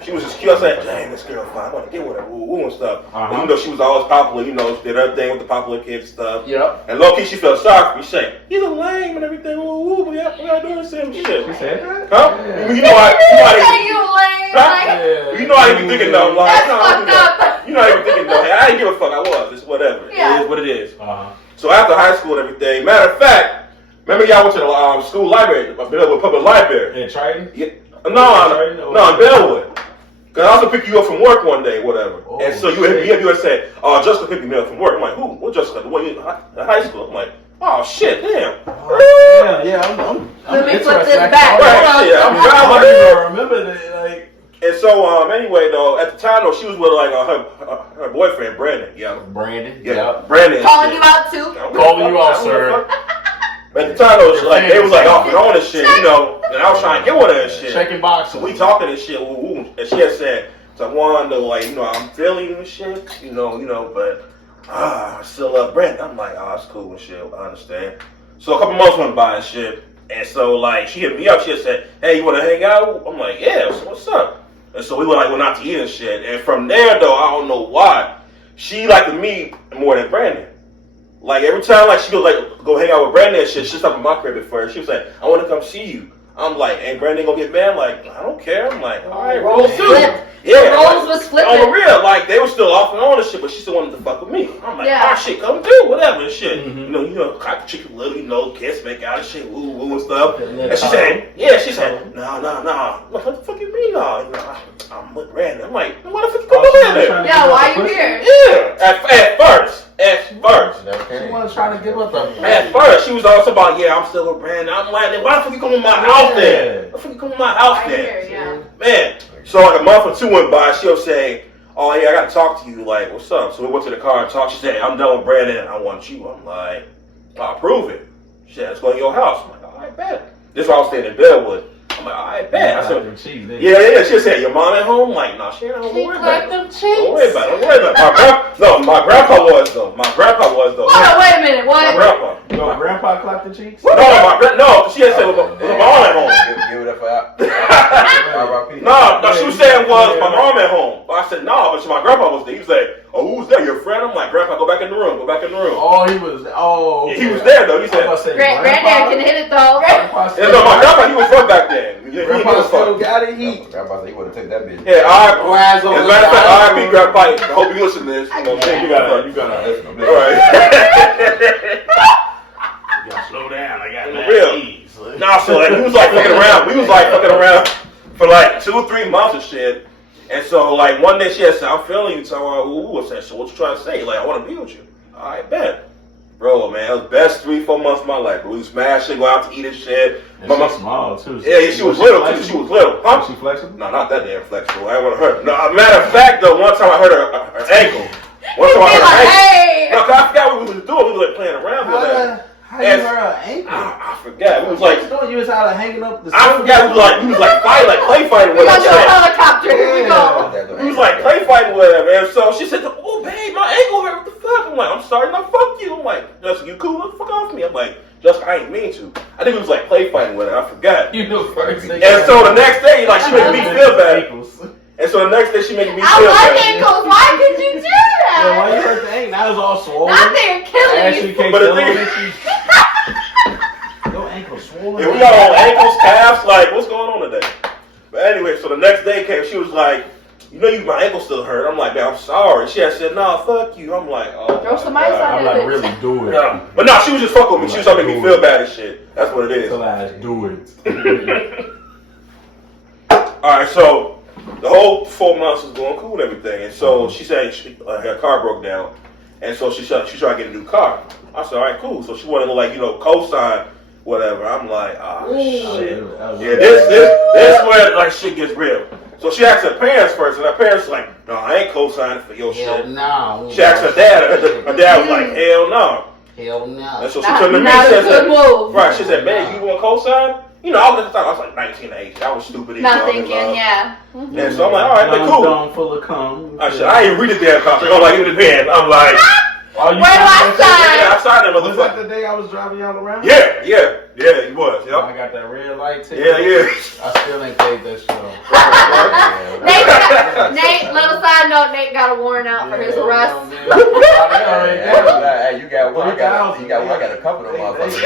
She was just cute. I said, dang, this girl fine. I want to get with her, woo woo and stuff. Uh-huh. And, you know, she was always popular. You know, she did her thing with the popular kids and stuff. Yep. And low key, she felt sorry for me. She said, he's a lame and everything. Woo woo, but we gotta do the same shit. She said that? Huh? Yeah. You know, Say you lame. Huh? Like, you know, I didn't be thinking though. Like, that's no, fucked up. you know, I didn't be thinking though. Hey, I didn't give a fuck. I was. It's whatever. Yeah. It is what it is. Uh-huh. So after high school and everything, matter of fact, remember y'all went to the school library, the public library. In Triton? Yeah. No, in Bellwood. Cause I also picked you up from work one day, whatever. Oh, and so you had said, "Oh, Jessica picked me up from work." I'm like, "Who? What Jessica? The one in high school?" I'm like, "Oh shit, damn." Yeah, I'm Let me interested. flip this I back. can't- Yeah, I'm I proud. don't even remember that. Like, And so anyway though, at the time though, she was with like her boyfriend Brandon. Yeah, Brandon. yeah, Brandon. and Calling shit. you out too. I don't Calling give a you out, fuck. I don't give a sir. fuck. But at the time though, it was like they was like off and on and shit, you know. And I was trying to get with her and shit. Checking boxes. So we talking and shit, woo, woo, and she had said, Tawanda, like, you know, I'm feeling you and shit, you know, but I still love Brent. I'm like, oh, it's cool and shit, I understand. So a couple months went by and shit, and so like she hit me up, she had said, hey, you wanna hang out? I'm like, yeah, so what's up? And so we went out to eat and shit, and from there though, I don't know why, she liked me more than Brandon. Like every time like she go like go hang out with Brandon and shit, she stopped at my crib at first. She was like, I wanna come see you. I'm like, ain't Brandon gonna get mad? I'm like, I don't care. I'm like, all right, roll through. Flipped. Yeah, Roles like, was on flipping. the real, like they were still off and on and shit, but she still wanted to fuck with me. I'm like, Yeah. ah, shit, come through, whatever and shit. Mhm. You know, cock the chicken little, kiss, make out and shit, woo woo and stuff. Yeah, And she said, no. What the fuck you mean, no? You know, I'm with Brandon. I'm like, why the fuck you come over here? Yeah, why you here? Yeah, at first. She wasn't trying to give up the. At first, she was also about, yeah, I'm still with Brandon. I'm like, why the fuck you come to my house then? Why the fuck you come to my house I then? hear, yeah. Man, so like a month or two went by, she'll say, oh yeah, I gotta talk to you, like, what's up? So we went to the car and talked. She said, I'm done with Brandon, I want you. I'm like, I'll prove it. She said, let's go to your house. I'm like, all right, bet. This is why I was staying in Bellwood. I'm I'm like, I bet. I said, cheeks, yeah. She said, your mom at home? I'm like, no, she ain't at home. Don't worry about it. them cheeks. Don't worry about it. My grandpa was though. Hold on, wait a minute. What? My grandpa. Your grandpa clapped the cheeks? No, she had said, my mom at home. Give it up for R.I.P. No, she was saying was my mom at home. I said, no, but my grandpa was there. He was like, oh, who's that? Your friend? I'm like, Grandpa, go back in the room. Oh, he was. Oh, yeah, he was there though. He said, Granddad can hit it though. no, my grandpa, he was from back then. Grandpa still got it. Grandpa said he would have took that bitch. Yeah, Eyes on as a the matter of fact, side. R.I.P. Grandpa. I hope you listen to this. You gotta. Listen. All right. You gotta slow down. I got mad Real. cheeks. Nah, so like we was like fucking around. We was like fucking around for like 2 or 3 months and shit. And so like one day she had said, I'm feeling you. So I'm like, ooh, I said, so what you trying to say? Like, I want to be with you. All right, bet. Bro, man, it was the best 3-4 months of my life. Bro. We was smash shit, go out to eat and shit. And she's small too. Yeah, she was little too. She was little. Huh? Was she flexible? No, not that damn flexible. I didn't want to hurt her. No, matter of fact, though, one time I hurt her ankle. One time I hurt her ankle. Hey! No, 'cause I forgot what we was doing. We was like playing around with that. How you hurt her ankle? I forgot. We was like, You was out of hanging up the. I forgot. We was like fighting, like play fighting We with gonna do a her. helicopter. Here we go. We was like play fighting with her, man. So she said, oh, babe, my ankle hurt. What the fuck? I'm like, I'm sorry. No, fuck you. I'm like, Jessica, you cool? What the fuck off me? I'm like, Jessica, I ain't mean to. I think we was like play fighting with her. I forgot. You know first thing. And so the next day, like, she made me feel bad. And so the next day, she made me I feel like bad. ankles. Why could you do Yeah, why that? you hurt the ankle? That was all swollen. Not there killing Ashley you. can't But the tell thing- her. Your ankle swollen. Yeah, we got on ankles, calves, like, what's going on today? But anyway, so the next day came, she was like, you know, my ankle still hurt. I'm like, man, I'm sorry. She had said, nah, fuck you. I'm like, oh. Throw some ice on I'm that like, bitch. really do it. No. But no, she was just fucking with me. She was trying to make me feel bad and shit. That's what it is. Till I do it. Alright, so the whole 4 months was going cool and everything. And so she said her car broke down. And so she tried to get a new car. I said, alright, cool. So she wanted to, like, co-sign whatever. I'm like, shit. Yeah, this where, like, shit gets real. So she asked her parents first, and her parents was like, no, I ain't co-signing for your shit. No. She asked her dad, her dad was like, hell no. Hell no. And so she turned to me Not and a good said, move. right, she said, man, you want to co-sign? You know, I was like 19 or 18. I was stupid. Not thinking, yeah. And so I'm like, all right, but cool. Dome full of cum. I ain't read the damn contract. I'm like, in the pen. I'm like, Oh, you Where do I sign? yeah, I signed that Was that motherfucker. the day I was driving y'all around? Yeah, he was. I Yep. got that red light ticket. Yeah. I still ain't paid that shit off. Nate, little side note, Nate got a warrant out for his arrest. Hey, you got one. I got a couple of them motherfuckers.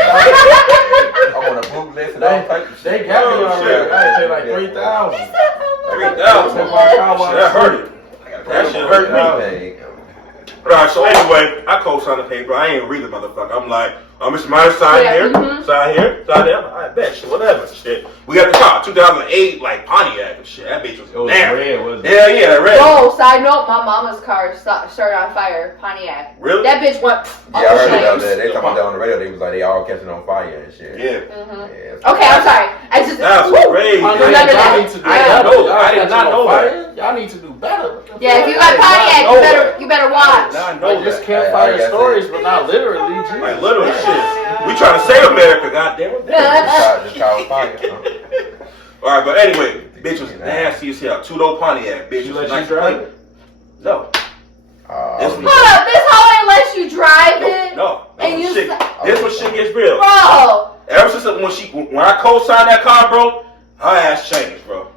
I'm on a blue list and all types of They shit. got me already. shit. I had to pay like 3,000. That hurt it. That shit hurt me. Hey, Alright, so anyway, I co-signed the paper. I ain't read the motherfucker. I'm like, Mr. Myers, sign here, sign here, sign there. I bet shit, whatever. Shit. We got the car, 2008, like Pontiac and shit. That bitch was It was damn. red, wasn't it? Yeah, red. Oh, side note, my mama's car started on fire, Pontiac. Really? That bitch went yeah, I heard flames. about that. They talking about that on the radio. They was like, they all catching on fire and shit. Yeah. Yeah. Okay, I'm sorry. I just That's crazy. Remember that? Y'all need to do I didn't better. know that. I did not know that. Y'all need to do better. Yeah, if you got Pontiac, you better watch. I know Just that. CampFire stories, but not literally. Like literal shit. We trying to save America, goddamn it. Just call fire. Alright, but anyway, bitch was nasty as hell. Two-door Pontiac, bitch. She was let you nice drive plate. it? No. Hold up, this hoe ain't let you drive it? No. And you This when shit gets real. Bro! Ever since when I co-signed that car, bro, her ass changed, bro.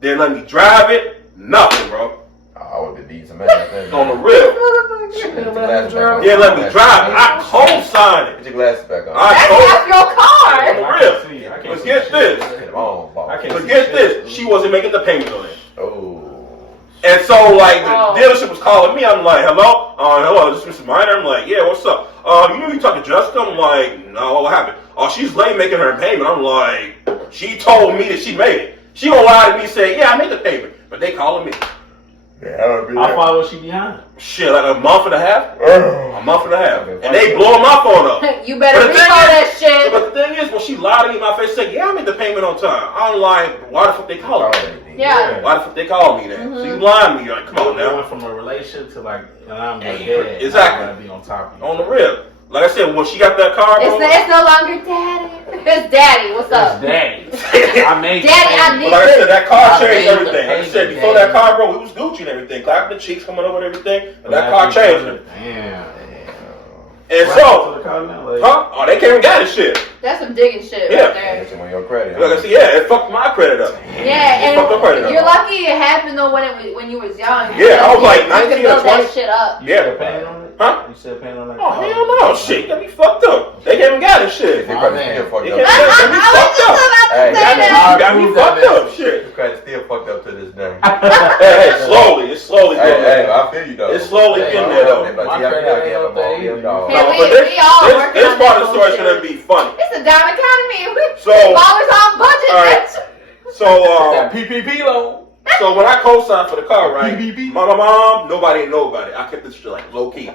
They let me drive it, nothing, bro. I would have beat some ass. On the real. Yeah, let me drive it. I co-signed it. Put your glasses back on. That's not your car! On the real. But get this. But get this. She wasn't making the payment on it. Oh. And so, like, the dealership was calling me. I'm like, hello? Hello, this is Mr. Minor. I'm like, yeah, what's up? You know you talking to Jessica? I'm like, no, what happened? Oh, she's late making her payment. I'm like, she told me that she made it. She gonna lie to me and say, yeah, I made the payment. But they calling me. How far was she behind? Shit, like a month and a half? A month and a half. And they blowing my phone up. You better But the recall thing that shit. But the thing is, when she lied to me in my face, said, yeah, I made the payment on time. I'm like, why the fuck they calling me? Yeah. Why the fuck they call me then? So you lying to me. You're like, come on Going now. from a relationship to like, I'm Hey, dead. exactly. I gotta be on top of you. On the real. Like I said, when she got that car, bro. It's no longer daddy. It's daddy. What's up? Daddy. I made Daddy, I need Like I said, that car changed made the everything. Like I said, payment, before that car, bro, we was Gucci and everything. Clapping the cheeks, coming over and everything. And that car changed it. Damn. And What so, happened to the car now? Like, huh? Oh, they came and got this shit. That's some digging shit Yeah. right there. That's on your credit. Like I said, yeah, it fucked my credit up. Yeah, It fucked up credit and you're up. lucky it happened though when you was young. Yeah, I was like You 19 could or build 20. that shit up. you Yeah. still paying on it? Huh? You still paying on that Oh, car? hell no. Shit, got me fucked up. They came and got this shit. Your credit still fucked They up. came and got me I was fucked just up. about to Hey, say that that. You got me fucked up. Shit. Your credit still fucked up to this day. Hey, slowly. It's slowly getting Hey, there. I feel you though. It's slowly getting there, though. My credit ain't no thing. Yeah, No, we this all working on part that of the story is bullshit. gonna be funny. It's a dime economy. So- Ballers on budget, All right. bitch. So, That PPP loan. so when I co-signed for the car, right? BBB. My mom, nobody knew about it. I kept this shit like low key.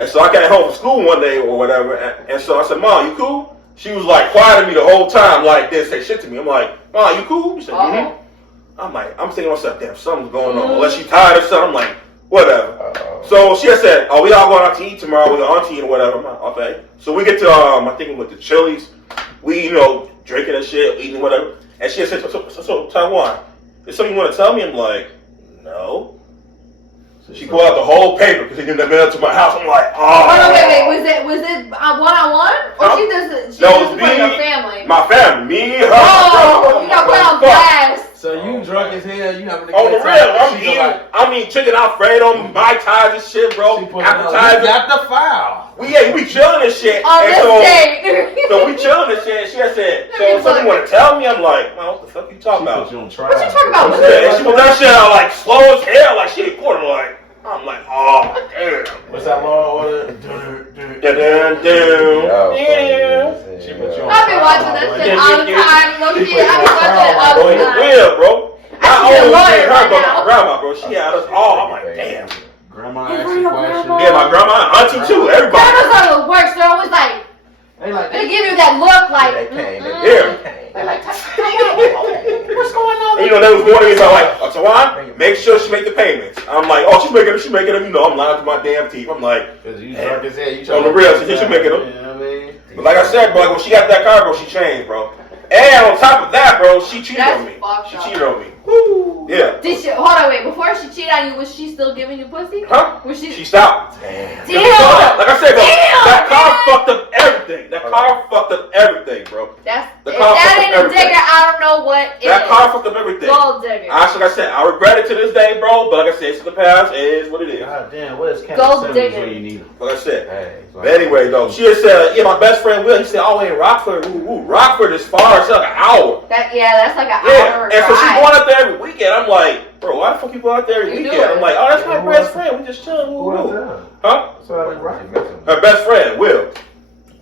And so I got home from school one day or whatever, and so I said, "Mom, you cool?" She was like quiet to me the whole time, like didn't say shit to me. I'm like, "Mom, you cool?" She said, "Mm-hmm." I'm like, I'm thinking to myself, damn, something's going on. Unless she tired or something, I'm like, whatever. So she had said, "Oh, we all going out to eat tomorrow with your auntie and whatever." I'm like, okay. So we get to, I think we went to Chili's. We, drinking and shit, eating whatever. And she had said, so Taiwan, is something you want to tell me? I'm like, no. She pulled out the whole paper because he didn't mail it to my house. I'm like, oh. Oh no, wait. Was it one-on-one? Or Huh? she does it No, for me, her family? My family, me, her. Oh, you got put on blast. So you drunk as hell, you having a On the good real, time. I'm eating chicken Alfredo, Mai Tais and shit, bro. You Appetizer. got the file. We chilling and shit. On and this so, date. so we chilling and shit. And she had said, so something you want to tell me? I'm like, man, what the fuck you talking about? Put you on trial. What you talking about? Yeah, and she was that shit out like slow as hell, like she recorded I'm like, oh damn. What's that law order? Dun, yeah. She put you on I've been watching that shit all the time. Look, I've been watching it all Bro, the it's time. real, bro. I Not should be a only me lawyer and her, right but now. my grandma, bro. She had us all. I'm like, damn. Grandma Hey, asked for you real, questions. grandma? Yeah, my grandma, auntie too, everybody. Grandmas are the worst. They're always like, They like, they give you that look like, They came. Yeah. They're like, What's going on? And they was warning me about like, oh, Tawan, make sure she make the payments. I'm like, oh, she's making them. I'm lying to my damn teeth. I'm like, because you drunk as hell. You On the real, she making them. You know what I mean? but like I said, bro, when she got that car, bro, she changed, bro. And on top of that, bro, she cheated That's on me. fucked She up. cheated on me. Woo. Yeah. Did she, hold on, wait, before she cheated on you, was she still giving you pussy? Huh? Was she stopped. Damn. Like I said, bro, Damn, that car man. fucked up everything. That car fucked up everything, bro. That's, The if car that fucked ain't up a digger, everything. I don't know what is. That car fucked up everything. Gold digger. Like I said, I regret it to this day, bro. But like I said, it's in the past. It is what it is. God damn, what is Gold Candace Simmons digger. when you need them? Like I said. Hey, But anyway, though, she had said, yeah, my best friend Will. He said, oh, in Rockford, woo. Rockford is far. It's like an hour. That's like an Yeah, hour and so she's drive. going out there every weekend. I'm like, bro, why the fuck you go out there every You do weekend? it. I'm like, oh, that's my Who best else? friend. We just chilling. Who Woo, else woo. there? Huh? So I didn't rock. Her best friend, Will.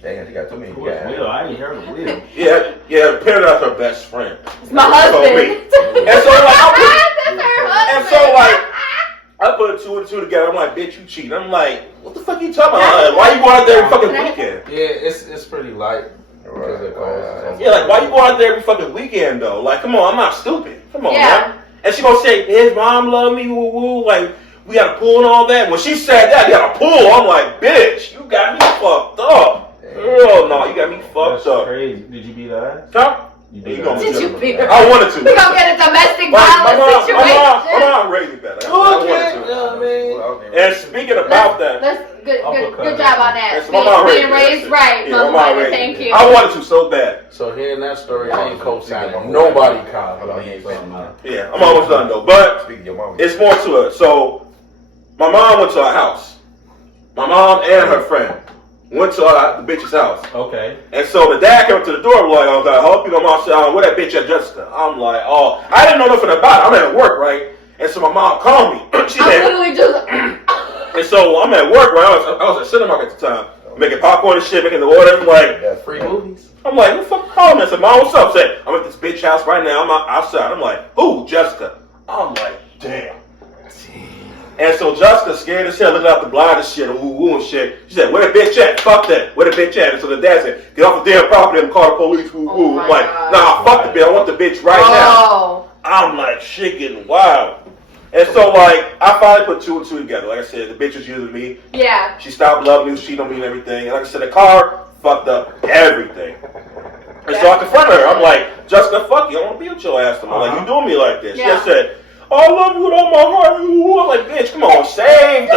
Damn, she got too many. Who is Will? I ain't heard of Will. Yeah, Paradise her best friend. It's my That's what husband. she told me. And so like, That's her husband. and so like, I put two and two together. I'm like, bitch, you cheating. I'm like, what the fuck you talking about? Why you going out there every fucking weekend? Yeah, it's pretty light. Because it costs. Yeah, like, why you going out there every fucking weekend though? Like, come on, I'm not stupid. Come on, Yeah. man. And she gonna say, his mom love me, woo woo. Like, we got a pool and all that. When she said that, you got a pool. I'm like, bitch, you got me fucked up. Hell no, you got me fucked That's up. crazy. Did you beat her ass? Huh? You You beat gonna her Did you beat her? I wanted to. We gonna get a domestic My violence situation. mom raised me better. I Okay, wanted you know what I mean? to. And speaking about that, Let's good Uppercut. job on that. Yes, my mom Being raised me. raised right, Yeah, my mom motherfucker. raised Thank me. you. I wanted to so bad. So hearing that story, I ain't co-signing Hold on. nobody, Kyle. Hold on, he ain't saying nothing. Yeah, I'm almost done though. But Speak to your mama. it's more to it. So my mom went to our house. My mom and her friend went to the bitch's house. Okay. And so the dad came up to the door like, I was like, I hope you know mom said, where that bitch at Jessica? I'm like, oh, I didn't know nothing about it. I'm at work, right? And so my mom called me. She I'm said, literally just. and so I'm at work, right? I was at Cinemark at the time, making popcorn and shit, making the order. I'm like, That's Free movies. who the fuck called me? I said, Mom, what's up? I said, I'm at this bitch house right now. I'm outside. I'm like, who? Jessica. I'm like, damn. And so Jessica, scared as hell, looking out the blind and shit, ooh, and shit. She said, where the bitch at? Fuck that. Where the bitch at? And so the dad said, get off the damn property and call the police, ooh, Oh ooh. my I'm like, God. nah, fuck the bitch. I want the bitch right now. Oh. I'm like, shit getting wild. And so, like, I finally put two and two together. Like I said, the bitch was using me. Yeah. She stopped loving me, cheating on me and everything. And like I said, the car fucked up everything. And so I confronted her. I'm like, Jessica, fuck you. I want to be with your ass. I'm like, you doing me like this. Yeah. She said, oh, I love you with all my heart. I'm like, bitch, come on. Save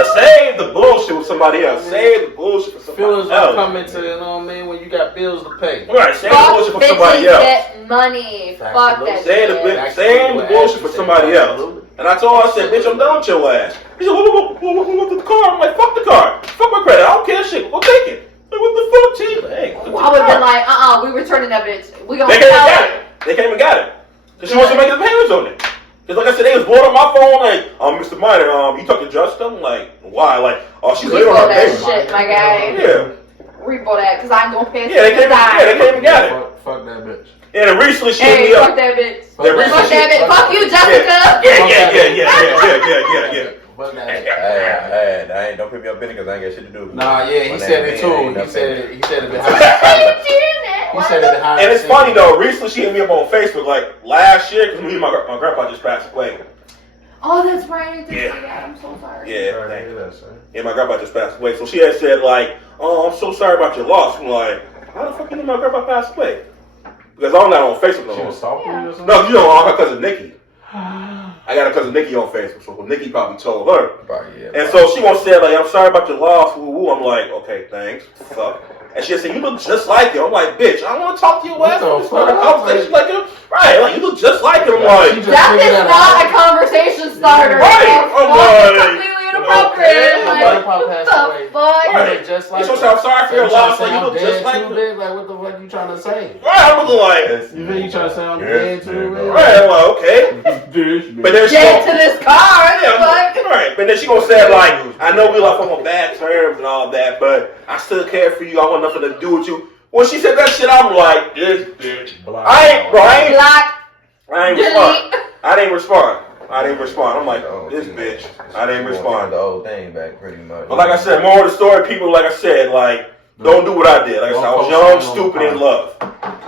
the bullshit with somebody else. Save the bullshit for somebody Feelings else. are coming to, you know what I mean, when you got bills to pay. Right, save the Fuck bullshit for bitches somebody else. get money. Fuck that Save the bullshit for somebody else. And I told her, I said, bitch, I'm done with your ass. He said, what the car? I'm like, fuck the car. Fuck my credit. I don't care shit. Go take it. Like, what the fuck, Chief? Hey, I would have been like, we returning that bitch. We gonna They came and sell got it. They came and got it. Because she wants to make the payments on it. Because like I said, they was blowing up my phone like, Mr. Minor, you talking to Jessica? I'm like, why? Like, oh, she's late on her that payments. shit, my guy. Yeah. Repo that, because I ain't gonna pay Yeah, they came and got it. Fuck that bitch. And recently she hit Hey, me up. fuck that bitch. Fuck Fuck that bitch. Fuck you, Jessica. Yeah. Fuck that bitch. Hey, don't put me up in it because I ain't got shit to do. Nah, yeah, he said it too. He said it behind He said it behind And it's funny though, recently she hit me up on Facebook like last year because me and my grandpa just passed away. Oh, that's right. Yeah. I'm so sorry. Yeah, thank you. Yeah, my grandpa just passed away. So she had said like, oh, I'm so sorry about your loss. I'm like, how the fuck you know my grandpa passed away? Because I'm not on Facebook no She more. was talking to you or something? No, you know, her cousin Nikki. I got a cousin Nikki on Facebook, so Nikki probably told her. And so she won't say like, I'm sorry about your loss. Woo-woo. I'm like, okay, thanks. What's up? And she said, you look just like him. I'm like, bitch, I don't want to talk to your ass. Start a conversation like him. Right, like you look just like him. I'm like, that is not a conversation starter. Right. I'm like, completely inappropriate. Like, what the fuck? Right. Just like I'm sorry for your loss. Like you look just like him. Like what the fuck you trying to say? Right, I'm looking like, You think you trying to say I'm dead too? right, I'm like, okay. But then she Get to this car. right. But then she gonna say like, I know we left on bad terms and all that, but I still care for you. I want nothing to do with you. When she said that shit, I'm like, this bitch. I didn't respond. I'm like, this bitch. I didn't respond. The whole thing back pretty much. But like I said, more of the story, people, like I said, like, don't do what I did. Like I said, I was young, stupid, and in love.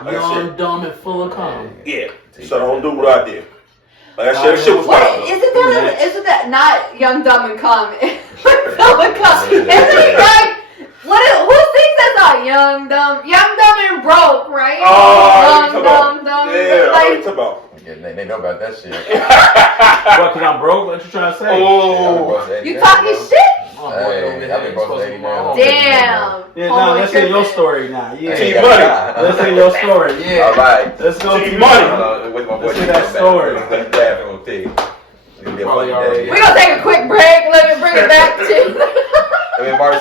Like Young, dumb, and full of cum. Yeah. So don't do what I did. Like I said, that shit was wild. Isn't that not young, dumb, and cum? Isn't it like, who sings that song? Young, dumb, and broke, right? Oh, young, dumb, yeah, like, what you talking about? Yeah, they know about that shit. What, cause I'm broke? What you trying to say? Oh. you talking shit? Hey, I've been broke for 80 now. Damn. Yeah, no, let's hear your story now. Yeah. T Money. Let's hear your story. Yeah. All right. Let's go T to Money. Let's hear that story. Probably already. We're gonna take a quick break. Let me bring it back to. I mean, Marty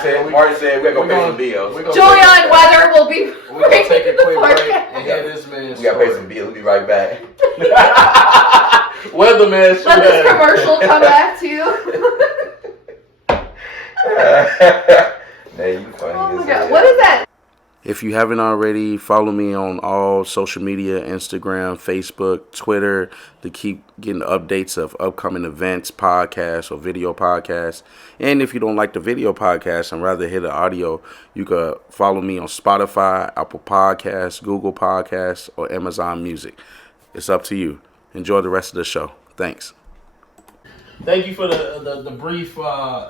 said we're going to pay some bills. Julia and Weather will be. We're going to take a quick break podcast. and hear this man's We got to pay some bills. We'll be right back. Weatherman. Let this commercial come back to you. Man, you funny. Oh my God. What is that? If you haven't already, follow me on all social media, Instagram, Facebook, Twitter, to keep getting updates of upcoming events, podcasts, or video podcasts. And if you don't like the video podcast and rather hear the audio, you can follow me on Spotify, Apple Podcasts, Google Podcasts, or Amazon Music. It's up to you. Enjoy the rest of the show. Thanks. Thank you for the brief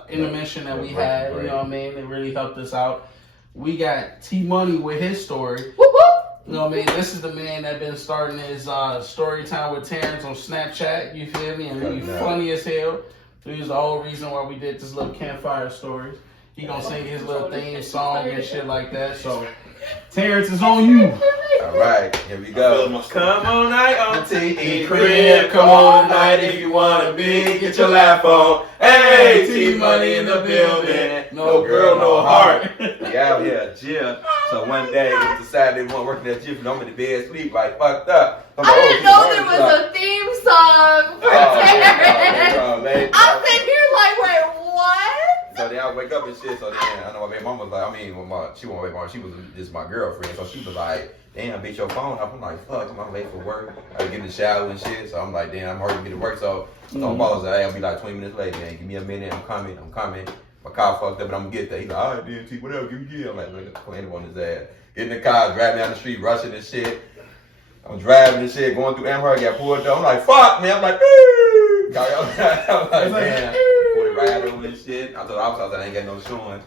intermission that we had. You know what I mean? It really helped us out. We got T Money with his story. Whoop, whoop. You know what I mean? This is the man that been starting his story time with Terrence on Snapchat. You feel me? And he's funny as hell. So he's the whole reason why we did this little campfire stories. He gonna sing his little theme song and shit like that. So Terrence is on you. All right, here we go. Come on night on T crib. Come on tonight if you wanna be. Get your laugh on. Hey, T Money in the building. No girl, no heart. Yeah, gym. So one day, it was a Saturday morning working at gym, and I'm in the bed asleep, like fucked up. I'm like, I didn't know there was a theme song for Terrence. I'm sitting here like, wait, what? So then I wake up and shit. So then I know my baby mama was like, she wasn't wait mom, she was just my girlfriend. So she was like, damn, bitch, your phone up. I'm like, fuck, I'm late for work. I get in the shower and shit. So I'm like, damn, I'm hurrying to get to work. So my boss was like, hey, I'll be like 20 minutes late, man. Give me a minute. I'm coming. My car fucked up, but I'm gonna get there. He's like, all right, then, T, whatever, give me I'm like, look, playing on his ass. Get in the car, driving down the street, rushing and shit. I'm driving and shit, going through Amherst, got pulled up. I'm like, fuck, man. I'm like, I was like, damn. Put it right over and shit. I told the officer, I ain't got no showing.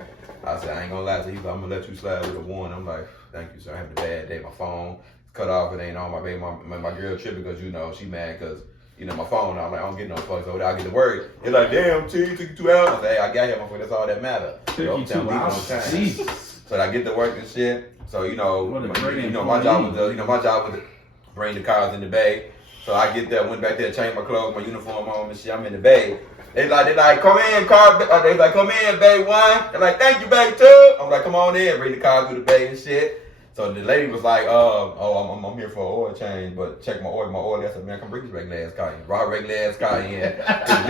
I said, I ain't gonna lie to you, I'm gonna let you slide with a one. I'm like, thank you, sir. I'm having a bad day. My phone cut off. It ain't on. My baby, my girl tripping because, you know, she mad because, you know, my phone. I'm like, I don't get no fucks over there. I get the word. It's like, damn, T, it took you 2 hours. I say, hey, I got here, motherfucker. That's all that matters. Took you 2 hours. Jesus. So I get to work and shit. So, you know, What a great my job was to bring the cars in the bay. So I get there, went back there, changed my clothes, my uniform on and shit. I'm in the bay. They like, come in, car. They like, come in, bay one. They're like, thank you, bay two. I'm like, come on in, bring the car through the bay and shit. So the lady was like, I'm here for an oil change, but check my oil. I said, man, come bring this regular ass car in. Raw regular ass car in.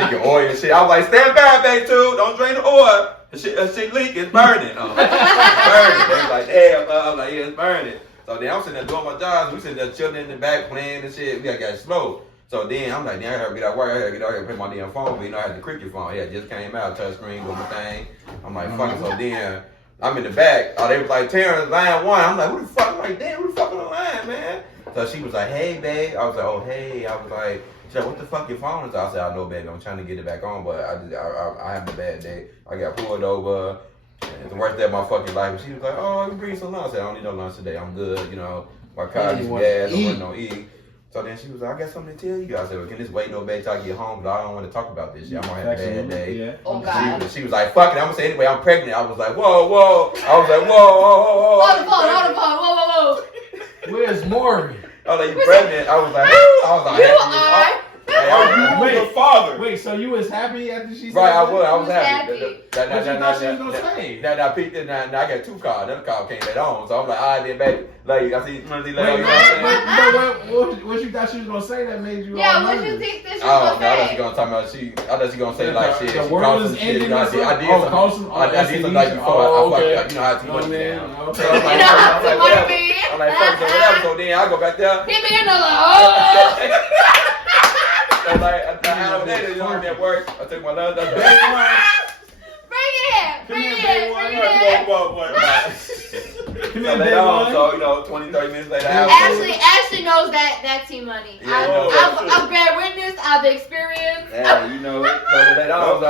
Leaking oil and shit. I was like, stand back, bay two. Don't drain the oil. The shit leak. It's burning. It's burning. They was like, damn. I'm like, yeah, it's burning. So then I'm sitting there doing my job. We sitting there chilling in the back, playing and shit. We got slow. So then I'm like, damn, I gotta get out work. I gotta get out here and pay my damn phone. But you know, I had the cricket phone. Yeah, it just came out, touch screen, doing my thing. I'm like, fuck it. So then I'm in the back. They was like, Terrence, line one. I'm like, who the fuck? I'm like, damn, who the fuck on the line, man? So she was like, hey, babe. I was like, oh, hey. I was like, she's like, what the fuck your phone is? I said, I know, baby. I'm trying to get it back on, but I have a bad day. I got pulled over. It's the worst day of my fucking life. And she was like, oh, you bring some lunch. I said, I don't need no lunch today. I'm good. You know, my car is gas. I want no eat. So then she was like, I got something to tell you. I said, well, can this wait no baby till I get home? But I don't want to talk about this shit. I'm going to have a bad day. Yeah. Oh, God. She was like, fuck it. I'm going to say anyway, I'm pregnant. I was like, whoa. I was like, whoa. Hold the phone. Whoa. Where's Maury? I was like, you pregnant? I was like, happy. Wait, the father. Wait, so you was happy after she said Right, that? I was happy. What you thought she was gonna say? Now I picked it. Now I got 2 cars. Another car came later on. So I'm like, all right, then, baby. Like, I see, What you thought she was gonna say that made you? Yeah, all what nervous? you think this was Oh, gonna no, I thought say? she gonna talk about I thought she gonna say like shit. The She world caused is some shit. ending. You know, I did STDs. something like before. Oh, I fucked okay. up. You know how to Oh, much man. now. Okay. So I'm You like, know how to whatever. want me. I'm like, fuck it, so whatever. So then I go back there. Hit me in the oh. So like, an hour later, you know, I'm at work. I took my lunch. Bring it in. Come So here, later baby. on, so you know, 20, 30 minutes later, Ashley knows that T-Money. Yeah, I've bear witness. I've experienced. yeah, you know it. So later on,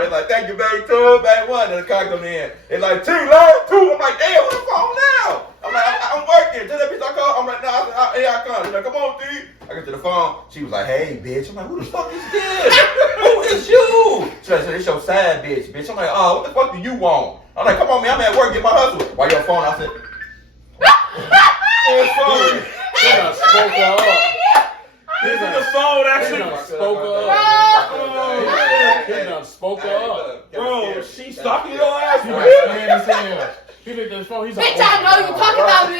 they're like, thank you, baby, 2, baby 1. And the car come in. It's like, T, love 2. I'm like, damn, what's the phone now? I'm like, I'm working. Tell that bitch I call. I'm like, nah, here I come. She's like, come on, T. I get to the phone. She was like, hey, bitch. I'm like, who the fuck is this? Who is you? She's like, it's your side bitch. I'm like, oh, what the fuck do you want? I'm like, come on, man, I'm at work, get my hustle. Why your phone? I said, it's phone. They done spoke her up. This is the phone They actually. done spoke her up. They done spoke her up. Bro, she stalking your ass. He was scared as hell. He picked up his phone. He's like, Bitch, I know you talking about me.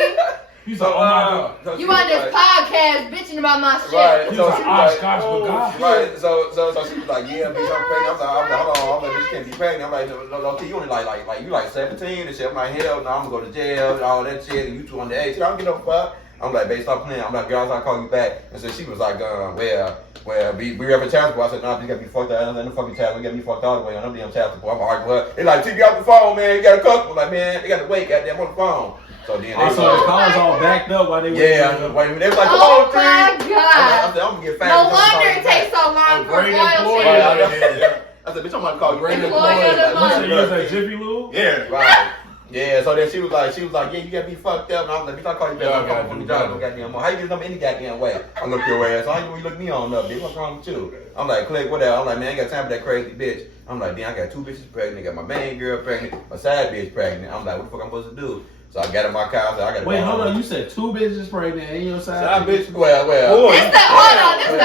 He's like, oh my God. You on this podcast bitching about my shit. Right. He's So like, she ah, was Scotch, but God. Right, so she was like, yeah, bitch, I'm pregnant. I'm like, hold on, I'm like, bitch, can't be pregnant. I'm like, no, you only like you like 17 and shit. I'm like, hell no, I'm gonna go to jail and all that shit, and you 2 underage. I don't get no fuck. I'm like, babe, stop playing. I'm like, girls, I'll call you back. And so she was like, well, we ever child support. I said, no, you got me fucked up. I don't fucking child. We got me fucked all the way on them damn child support. I'm arguing with her. They like, take you off the phone, man. You got a customer. Like, man, they got to wait, goddamn, on the phone. So then they Also, the cars all backed up while they were wait, they was like, come Oh on, my T. God. I said, I'm gonna get fat. No wonder it takes so long for great oil employee. change. I said, bitch, I'm gonna call you. Great Employee of the month. You said you was at Jiffy Lube? Yeah. Right. Yeah, so then she was like, yeah, you got me fucked up. And I was like, bitch, I call you back. Yeah, I'm coming from the job no goddamn more. How you get them any goddamn way? I look your ass. How you look me on up, bitch? What's wrong with you? I'm like, click, whatever. I'm like, man, I ain't got time for that crazy bitch. I'm like, damn, I got 2 bitches pregnant. I got my main girl pregnant, my side bitch pregnant. I'm like, what the fuck I'm supposed to do? So I got in my car. I said, I got to Wait, hold on. You said 2 bitches pregnant and your side Side bitch. Well. Boy, This the chronological.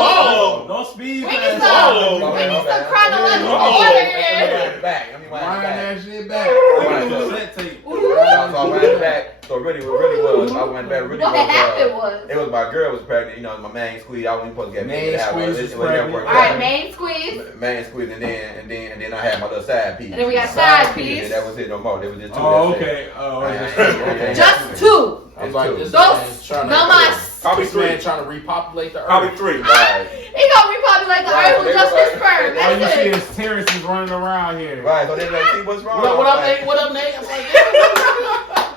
Oh. Don't speed We need fast. some chronological order here. Back. Let me wind Wind it back. that shit back. Right. Cassette tape. So I went back. So really was. I went back. Really What was. happened was. It was my girl was pregnant. You know, my main squeeze. I wasn't supposed to get Main squeeze was pregnant. Alright, main squeeze. Main squeeze, and then I had my little side piece. And then we got side And piece. that was it no more. There was just 2. Oh, that's it. okay. Oh, Okay. Just 2. I was like, this Those- man's trying no mas. Probably this 3. man trying to repopulate the earth. Probably 3. Right. He gonna repopulate the earth with just his sperm. all you That's see it. is Terrence is running around here. Right. So they like, see what's wrong. What up, Like, Nate? What up, Nate? I was like, yeah.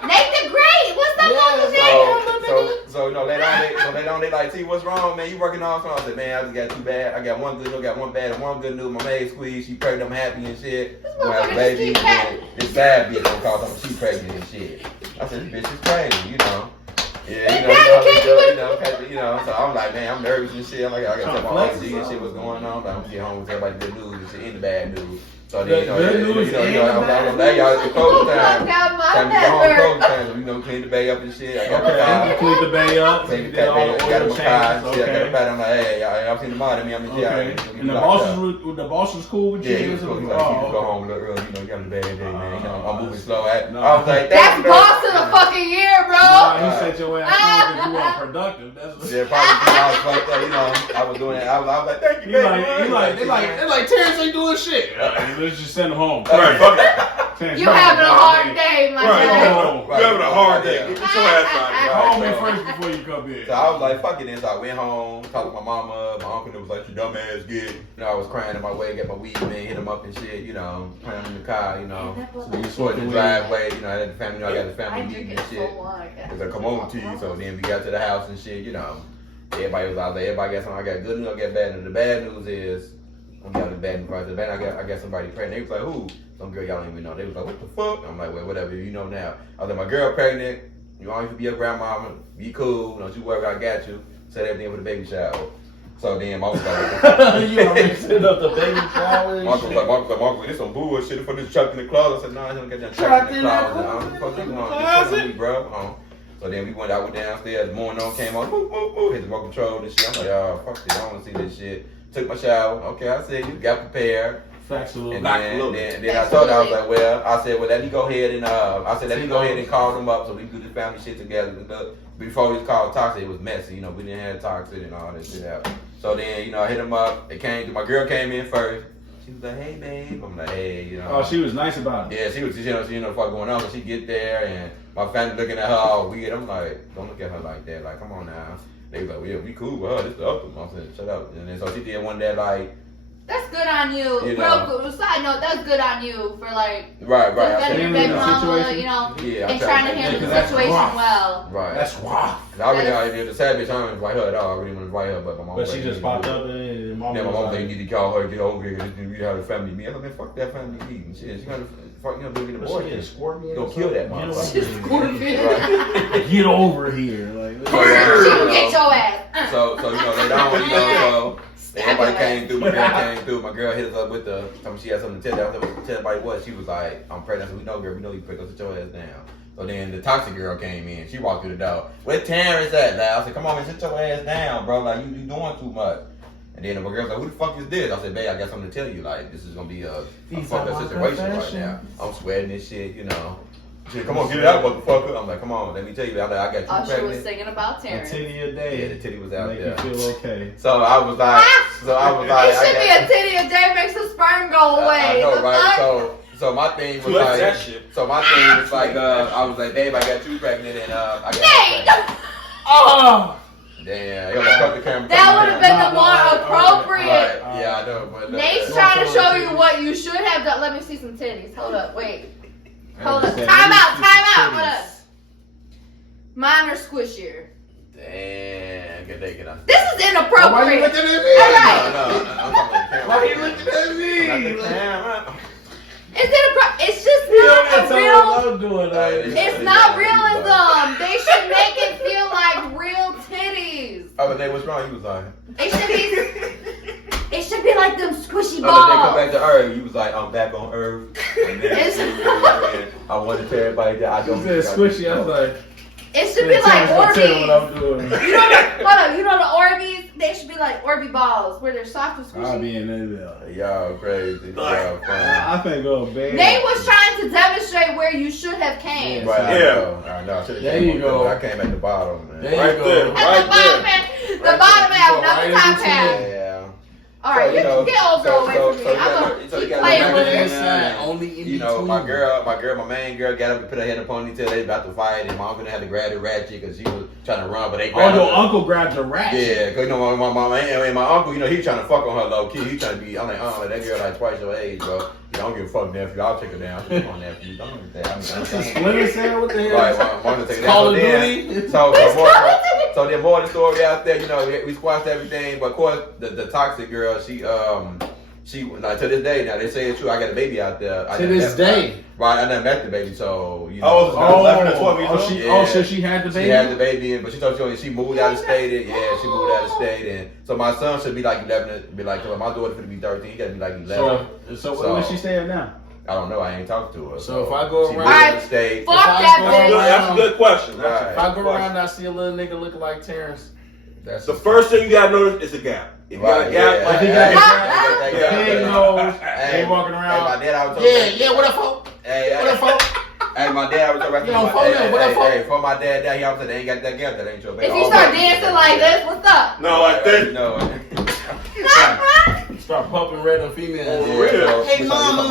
Nathan Great. What's up, Uncle Nate? So later on they like, T, what's wrong, man? You working on something? I said, man, I just got 2 bad. I got 1 good news, got 1 bad, and 1 good news. My maid squeezed, she pregnant, I'm happy and shit. This Gonna have a motherfucker baby, just keep and this bad bitch gonna call something she pregnant and shit. I said, this bitch is crazy, you know. Yeah, you know, so I'm like, man, I'm nervous and shit. I'm like, I gotta tell my OG and shit what's going on. But I'm gonna get home and tell everybody good news and shit in the bad news. So then, I'm like, y'all, it's closing time. Time to go home, closing time. You know, clean the bay up and shit. I got my car. Clean the bay up. Clean the bay up. I got my car. Shit, I got a pat. I'm like, hey, y'all seen the mod of me? I'm in jail. And the boss was cool with you? Yeah, he was cool. He was like, you can go home a little early. You know, you got a bad day, man. You know, I'm moving slow. I was like, that's boss of the fucking year, bro. Nah, he said your ass because you weren't productive. That's yeah, probably because I was fucked up. You know, I was doing that. I was like, thank you, man. They like Terrence ain't doing shit. Let's just send him home. Right, fuck it. You having a hard day, my Right, man. you having a hard day. Get your ass out. Call me first before you come in. So I was like, fuck it then. So I went home, talked to my mama. My uncle was like, you dumb ass get. You know, I was crying in my way, get my weed, man, hit him up and shit, you know, playing in the car, you know. So you sort in the driveway, you know, I had the family, I got the family meeting and shit. Cause I come over to you, so then we got to the house and shit, you know. Everybody was out there, everybody got something, I got good news, I got bad news. The bad news is, I'm got the bad news, I got somebody pregnant. They was like, who? Some girl y'all don't even know. They was like, what the fuck? I'm like, well, whatever, you know now. I was like, my girl pregnant, you always be your grandmama, be cool, don't you worry, I got you. Set everything for the baby shower. So then my uncle was like, you already set up the baby shower and shit. Mark, this some bullshit for this chuck in the closet. I said, nah, he don't get that chuck in the closet. What the fuck you want? Me, bro. So then we went downstairs, morning on, came on, hit the remote control and shit. I'm like, oh, fuck this, I don't want to see this shit. Took my shower. Okay, I said, you got prepared. Facts a little. And then I told her, I was like, let me go ahead and call them up so we can do this family shit together. Before we called toxic, it was messy. You know, we didn't have toxic and all that shit out. So then, you know, I hit them up. My girl came in first. She was like, hey, babe. I'm like, hey, you know. Oh, she was nice about it. Yeah, she was, you know what fuck going on. So she get there and my family looking at her all weird. I'm like, don't look at her like that. Like, come on now. They was like, well, yeah, we cool with her. This the upper. I said, shut up. And then so she did one that like, that's good on you. You know. Bro, side note, that's good on you for like right. looking at your baby mama, situation. you know, Yeah, and trying to handle the situation well. Right. That's wild. I already, the sad bitch, I don't invite her at all. I really want to invite her, but my mom. But she just popped up and mama. Yeah, my was mom like, said you need to call her, get over here, and we have a family meeting. I'm like, man, fuck that family meeting. Shit, she gonna fuck, you know, do get a boy. Scorpion. Gonna kill that motherfucker. Scorpion. Right. Get over here, like. She will get your ass. So you know, later on, you know, so everybody came through. My girl came through. My girl hit us up with the. She had something to tell. I was like, tell everybody what. She was like, I'm pregnant. I said, we know, girl. We know you pregnant. Sit your ass down. So then the toxic girl came in. She walked through the door. Where Terrence at? Like, I said, come on, man, sit your ass down, bro. Like, you doing too much. And then my girl's like, who the fuck is this? I said, babe, I got something to tell you. Like, this is gonna be a fucked up situation right now. I'm sweating this shit, you know. She said, come on, get it out, motherfucker. I'm like, come on, let me tell you. I got you pregnant. She was singing about A Terrence. titty a day. Yeah, the titty was out Make there. you feel okay. So I was like, It should be a titty a day makes the sperm go away. I know, The right? fuck? So my thing was Flip like, that shit. so my thing was like, I was like, babe, I got you pregnant, and I got you pregnant. Oh! Damn, yo, let's cut the camera. That would have been the more Right, appropriate. yeah, I know, but Nate's trying to show you what you should have done. Let me see some titties. Hold up, wait. Hold up. Time out. Hold up. Mine are squishier. Damn, get out. This is inappropriate. Why you looking at me? All right. No, I'm talking about the camera. Why you looking at me? I'm not the camera. It's just You not don't a tell real. what I'm doing. It's not realism. They should make it feel like real titties. Other day, what's wrong? He was like, It should be like them squishy other day, come balls. back to Earth. He was like, I'm back on Earth. And then, I want to tell everybody that I You don't. said squishy. I was like, It should be like tell what Orbeez. I'm doing. You know the Orbeez? They should be like Orbeez balls, where they're soft and I'll squishy. be in there. Y'all crazy. Y'all funny. I think go bad. Nate was trying to demonstrate where you should have came. Yeah. Right, Yeah. I know. I should've There came you up go. there, but I came at the bottom, man. There you Right go. there. At the bottom half, the bottom half, not the top half. Yeah. All right, So, you can get over away from me. I'm so gonna you keep gotta playing remember with this, it. man. Only in You know, between. my main girl got up and put her head in a ponytail. They about to fight, and my uncle had to grab the ratchet because she was trying to run, but they Oh, grabbed your her. uncle grabbed the ratchet. Yeah, cause you know my uncle, you know, he trying to fuck on her low key. He trying to be. I'm like, that girl like twice your age, bro. don't give a fuck, nephew. I'll take her down. Come on, nephew. Don't do that. I mean, Splinter Cell? What the hell? right, want to take that. Call of So then more of the story out there, you know, we squashed everything, but of course the toxic girl, she like to this day now they say it's true. I got a baby out there. To this day. Right, I never met the baby, so you know. 11 or 12 years old. So she had the baby? She had the baby, but she told you she moved out of state. Yeah, she moved out of state, and so my son should be like 11. Be like, my daughter could be 13. He got to be like 11. So where's she staying now? I don't know. I ain't talked to her. So if I go she around, moved out of state. Fuck that bitch. That's a good question. Right. if I go around and I see a little nigga looking like Terrence, that's The first thing you gotta notice is a gap. If you got a gap, Like he got big nose, Hey, he walking around. my dad, I was what up, folks? What up, folks? Hey, my dad was talking Yo, about for my dad, he always said they ain't got that gap, that ain't your baby. If you start dancing like this, what's up? no, I think. No. Start pumping red on females. Hey, mama.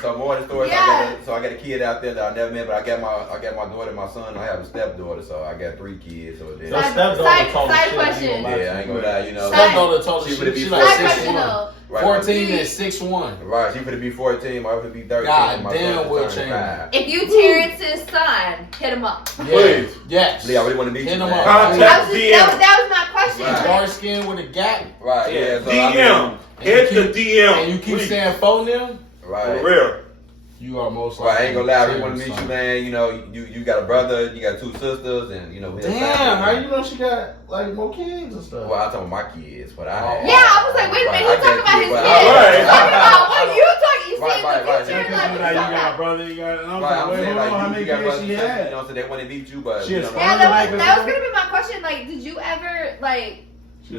So more of the stories. Yeah. I got a kid out there that I never met, but I got my daughter, and my son. I have a stepdaughter, so I got 3 kids. So then, Side question. yeah, I ain't gonna lie, you know. Stepdaughter told She her would be she Side like question 6'1". though. 14 and 6'1". Right, she could be 14, my wife would be 13. God my damn, son Will is turning Chamberlain. 5. If you Terrence's son, hit him up. Please. Yes. Lee, I really want to meet Hit you, him man. up. Contact That was my question. Right. Dark skin with a gap. Right, yeah. So DM. Hit the DM. And you keep please. staying phone them, right. For real. you are most Right, I likely. ain't gonna lie, I really want to meet you, man. You know, you got a brother, you got 2 sisters, and you know we have Damn, family. how you know she got like more kids and stuff? Well, I'm talking about my kids, but I had. Yeah, I was like, wait a minute, Right, he's talking about his but- kids. Right. He's talking about what you talking. You Right, see right, the right. picture Because like you got a brother, you got. I'm Right, I'm wait, saying hold on, how like many you got kids brothers she and sisters, had? you know, so they want to meet you, but She you is know. fine. Yeah, that was gonna be my question. Like, did you ever like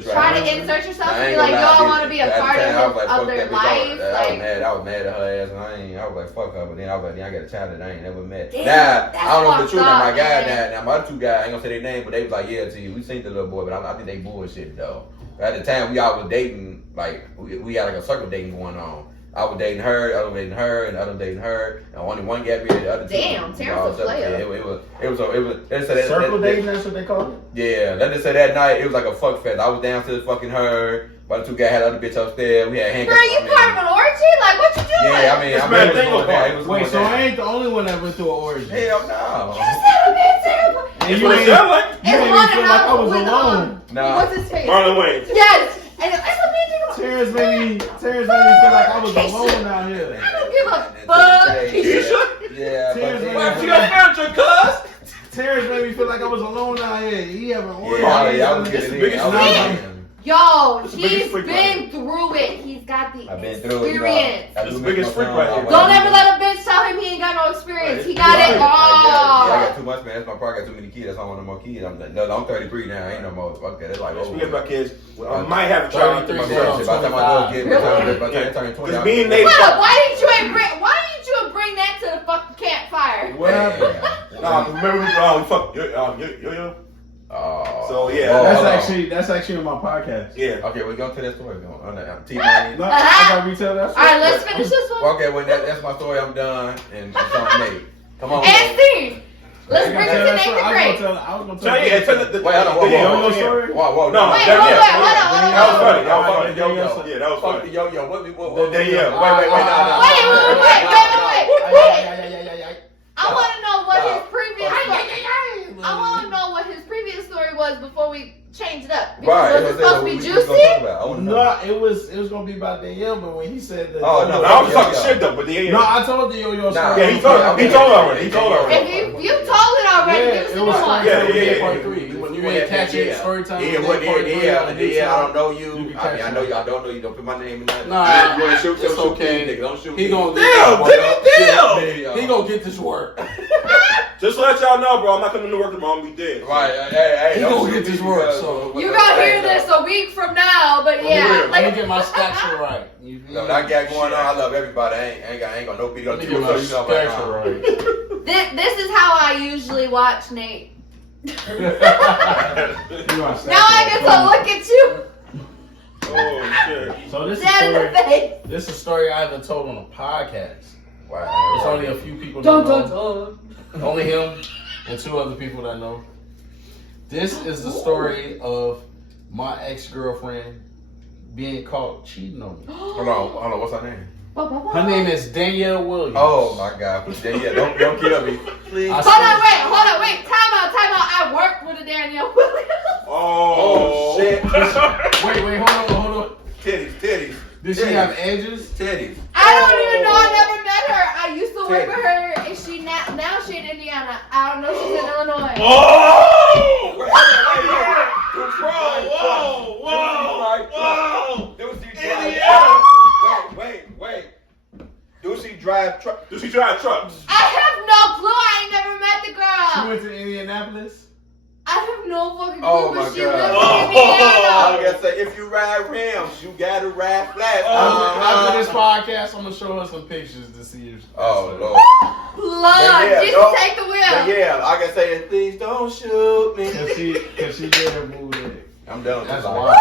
try to insert yourself and be like, yo, I want to be a part of their life? I was mad at her ass, and I was like, fuck her. But then I was like, I got a child that I ain't never met. Damn, Now, that's I don't know if fucked the truth. Now, my up, guy, man. now my other 2 guys, I ain't gonna say their name, but they was like, yeah, T, we seen the little boy, but I think they bullshit though. At the time, we all was dating, like we had like a circle dating going on. I was dating her, the other dating her, and the other dating her, and only one got married, the other 2. Damn, Terrence a player. Yeah, it was. Circle dating, that's what they call it? Yeah, let's just say that night it was like a fuck fest. I was downstairs fucking her, but the 2 guys had the other bitch upstairs. We had handcuffs. Girl, you part of an orgy? Like, what you doing? Yeah, I mean, It's it bad was thing going down. It was Wait, going so down. I ain't the only one that went through an orgy. Hell no. You said a bit terrible. And That's you what it ain't, sound like. you ain't even feel like I was alone. Nah. What's his face? Marlon Wayne. Yes. And it's a bit terrible. Terrence made me feel like I was alone out here. I don't give a And fuck. to this day, yeah, but Terrence then- made me feel like Terrence made me feel like I was alone out here. He having orgy. Yeah, I was It's getting the in. biggest I was thing. getting in. Yo, It's the biggest he's freak been through it. He's got the I've been through it. You know, experience. I It's do the miss biggest my freak son. right I here. was- Don't ever let a bitch tell him he ain't got no experience. He got it Yeah, I all. got too much, man. That's my part. I got too many kids. That's why I want no more kids. I'm 33 now. I ain't no more. Fuck that. It's like, Speaking about kids, I might have a child. 33 by the girls. time my daughter get, by the time they turn 20, Because me and Nate. Why didn't you bring that to the fucking campfire? What happened? Remember we fucked yo. Oh. So, yeah. Whoa, That's hold on. actually on my podcast. Yeah. Okay, we're going to that story. T-Money. No, I gotta retell that story. Alright, let's finish this one. Okay, well, that's my story. I'm done. And it's on Nate. Come on. And Steve, let's bring it to Nate the Great. I was gonna Tell you, tell the Wait, hold on. Whoa, yo-yo whoa, story. whoa. No, Wait, that, hold yeah, on, hold on. That was funny. That was Alright, funny. yo-yo. Yeah, that was Fuck funny. the yo-yo. What? Yeah. Wait. I want to know what his previous. I want to know what his previous story was before we change it up. Because was it supposed to be juicy? No, it was gonna be about Danielle, but when he said that. Oh, no, I was talking shit though, but yeah. No, I told the yo-yo story. Yeah, he told already. If you told it already, Yeah, give us it the was new one. Yeah. Part 3. When you ain't catch it, story time. Yeah, I don't know you. You can I mean, catch I know you. I don't know you. Don't put my name in that. Nah, You wanna shoot? it's Shoot okay. nigga. Don't shoot. He me. gonna Damn. He gonna get this work. Just to let y'all know, bro, I'm not coming to work tomorrow. I'm gonna be dead. Right. Hey. He don't gonna shoot get this me work, because- so- You gonna hear this a week from now, but yeah. Let me get my stature right. You feel No, me? that I got going on. I love everybody. I ain't got no video. Let me get my stature right. This is how I usually watch Nate. You know, Now I get to look at you Oh shit. So this is dead in the story. face. This is a story I haven't told on a podcast. Wow. It's only a few people that Dun know. dun dun. Only him and 2 other people that know. This is the story of my ex-girlfriend being caught cheating on me. Hold on. What's her name? Her name is Danielle Williams. Oh my God! Yeah, don't kill me, please. Hold on, wait. Time out. I worked with a Danielle Williams. Oh shit! Wait, hold on. Titties. Did she have edges? Titties. I don't even know. I never met her. I used to work with her, and she now she in Indiana. I don't know. She's in Illinois. Oh! Whoa! Wait. Do she drive truck? Do she drive trucks? I have no clue. I ain't never met the She girl. went to Indianapolis. I have no fucking clue, Oh, but my she God. lives Oh. in I Indiana. gotta say, if you ride rims, you gotta ride flats. After this podcast, I'm gonna show her some pictures to see if. Oh Lord. Lord, Yeah, Jesus, don't- take the wheel. Yeah, I can say it. Please don't shoot me. Cause she did her move it. I'm done with That's this. wild. Woo!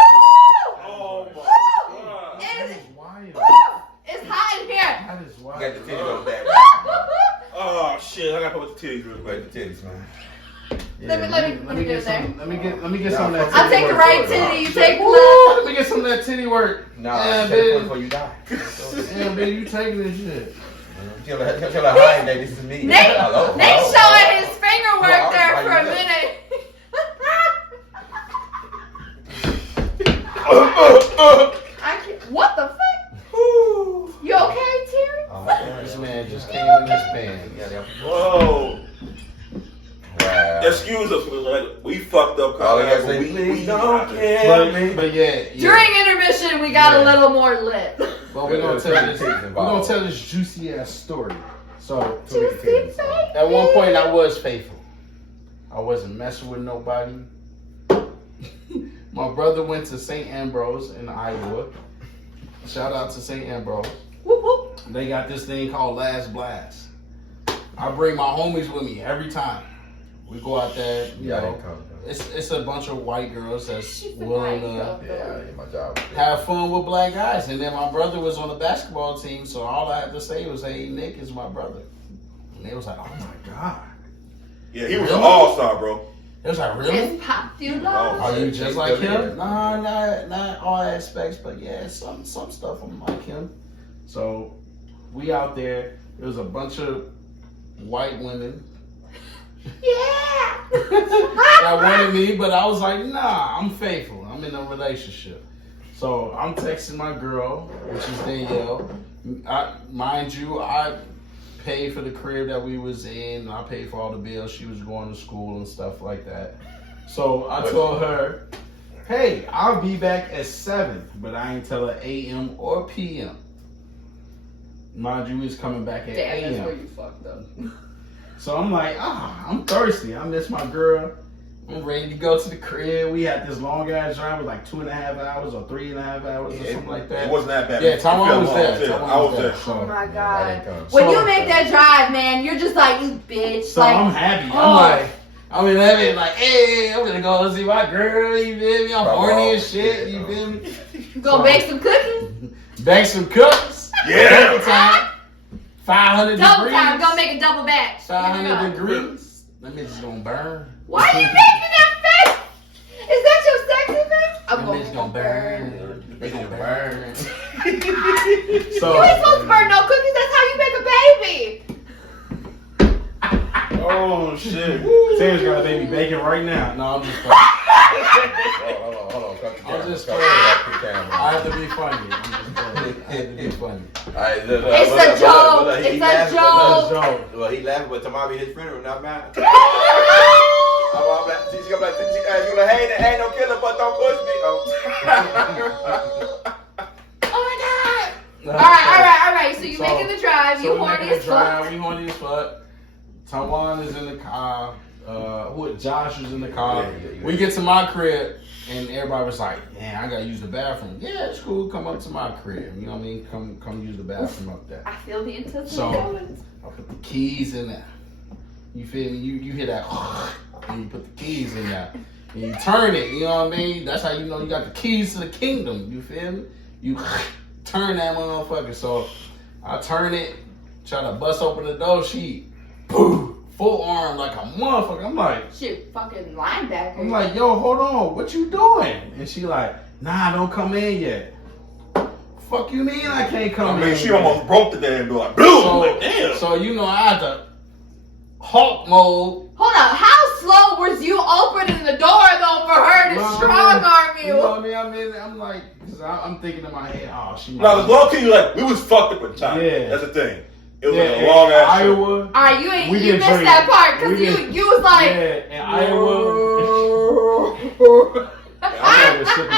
Oh my Woo! God. It's, That is wild. woo! It's hot in here. That is wild. Got the titties on that. Oh shit! I gotta put the titties real quick. Wait, the titties, man. Let me get get there. some. Let me get some of that. I'll titty take the work. right titty, you take the Woo, left. let me get some of that titty work. Nah, Yeah, take it bitch. before you die. Yeah, baby, you taking this shit. Tell her, hi, Nate, this is me. Nate Hello. showing his finger work Well, there right for a there. minute. I can't, what the fuck? You okay, Terry? This man just came in his pants. Whoa! Wow. Excuse us, like, we fucked up. All I gotta say, please don't kill me. But yeah. During intermission, we got Yeah. a little more lit. But we're gonna tell this juicy ass story. So Juicy baby. at one point I was faithful. I wasn't messing with nobody. My brother went to St. Ambrose in Iowa. Shout out to St. Ambrose. Whoop, whoop. They got this thing called Last Blast. I bring my homies with me every time. We go out there, you Yeah, I know. didn't come. It's a bunch of white girls that's She's a willing white girl. to Yeah, my job. have fun with black guys. And then my brother was on the basketball team, so all I had to say was, hey, Nick is my brother. And they was like, oh my God. Yeah, he was an all-star, bro. They was like, really? It's popular. Are you just He's like good him? at Nah, not all aspects, but yeah, some stuff I'm like him. So we out there. There was a bunch of white women Yeah. that wanted me, but I was like, nah, I'm faithful. I'm in a relationship. So I'm texting my girl, which is Danielle. Mind you, I paid for the crib that we was in. I paid for all the bills. She was going to school and stuff like that. So I told her, hey, I'll be back at 7, but I ain't tell her AM or PM. Mind you, we was coming back at Damn, that's where AM. you fucked up. So I'm like, I'm thirsty. I miss my girl. I'm ready to go to the crib. We had this long ass drive, with like 2.5 hours or 3.5 hours or something like that. It wasn't that bad. Yeah, Taiwan was there. I Taiwan was was there. there. Oh my I God. didn't come. When So- you make that drive, man, you're just like, you bitch. So like, I'm happy. oh. I'm in heaven, like, hey, I'm gonna go see my girl, you feel me? I'm horny as shit, you feel me? You gonna bake some cookies? Bake some cookies. Yeah. Double time. 500 Double degrees. time, go make a double batch. 500 degrees. That bitch gonna burn. Why are you making that face? Is that your sexy face? That bitch gonna burn. They gonna burn. You So, ain't supposed to burn no cookies. That's how you make a baby. Oh shit. Sam's got a baby bacon right now. No, I'm just Hold on. Cut the I'm camera. just Cut playing. the camera. I have to be funny. I'm just playing. I have to be funny. All right, It's a joke. It's a joke. Let's go. Well, he laughing, but tomorrow be his friend, not mine. She's gonna be like, hey, no killer, but don't push me. Oh. Oh my God. All right. So you making the drive. You we horny making as the drive, fuck. We horny as fuck. Tawan is in the car. Josh is in the car. Yeah. We get to my crib, and everybody was like, "Man, I gotta use the bathroom." Yeah, it's cool. Come up to my crib. You know what I mean? Come use the bathroom up there. I feel the intensity. So I put the keys in there. You feel me? You hear that? And you put the keys in there. And you turn it. You know what I mean? That's how you know you got the keys to the kingdom. You feel me? You turn that motherfucker. So I turn it, try to bust open the door. She, boom, full arm like a motherfucker. I'm like, Shit, fucking linebacker. yo, hold on, what you doing? And she like, nah, don't come in yet. Fuck you mean I can't come I mean, in? she almost broke the damn door. Like, boom! So, Like, damn. so you know, I had to Hulk mode. Hold on, how slow was you opening the door though for her to Well, strong arm You you? know what I mean? I'm like, cause I'm thinking in my head, oh, she. No, the low key, like, we was fucked up at the time. Yeah. That's the thing. It was Yeah, a long ass Iowa. Alright, you ain't We you did missed drink. that part because We you did- was like Yeah, in Iowa.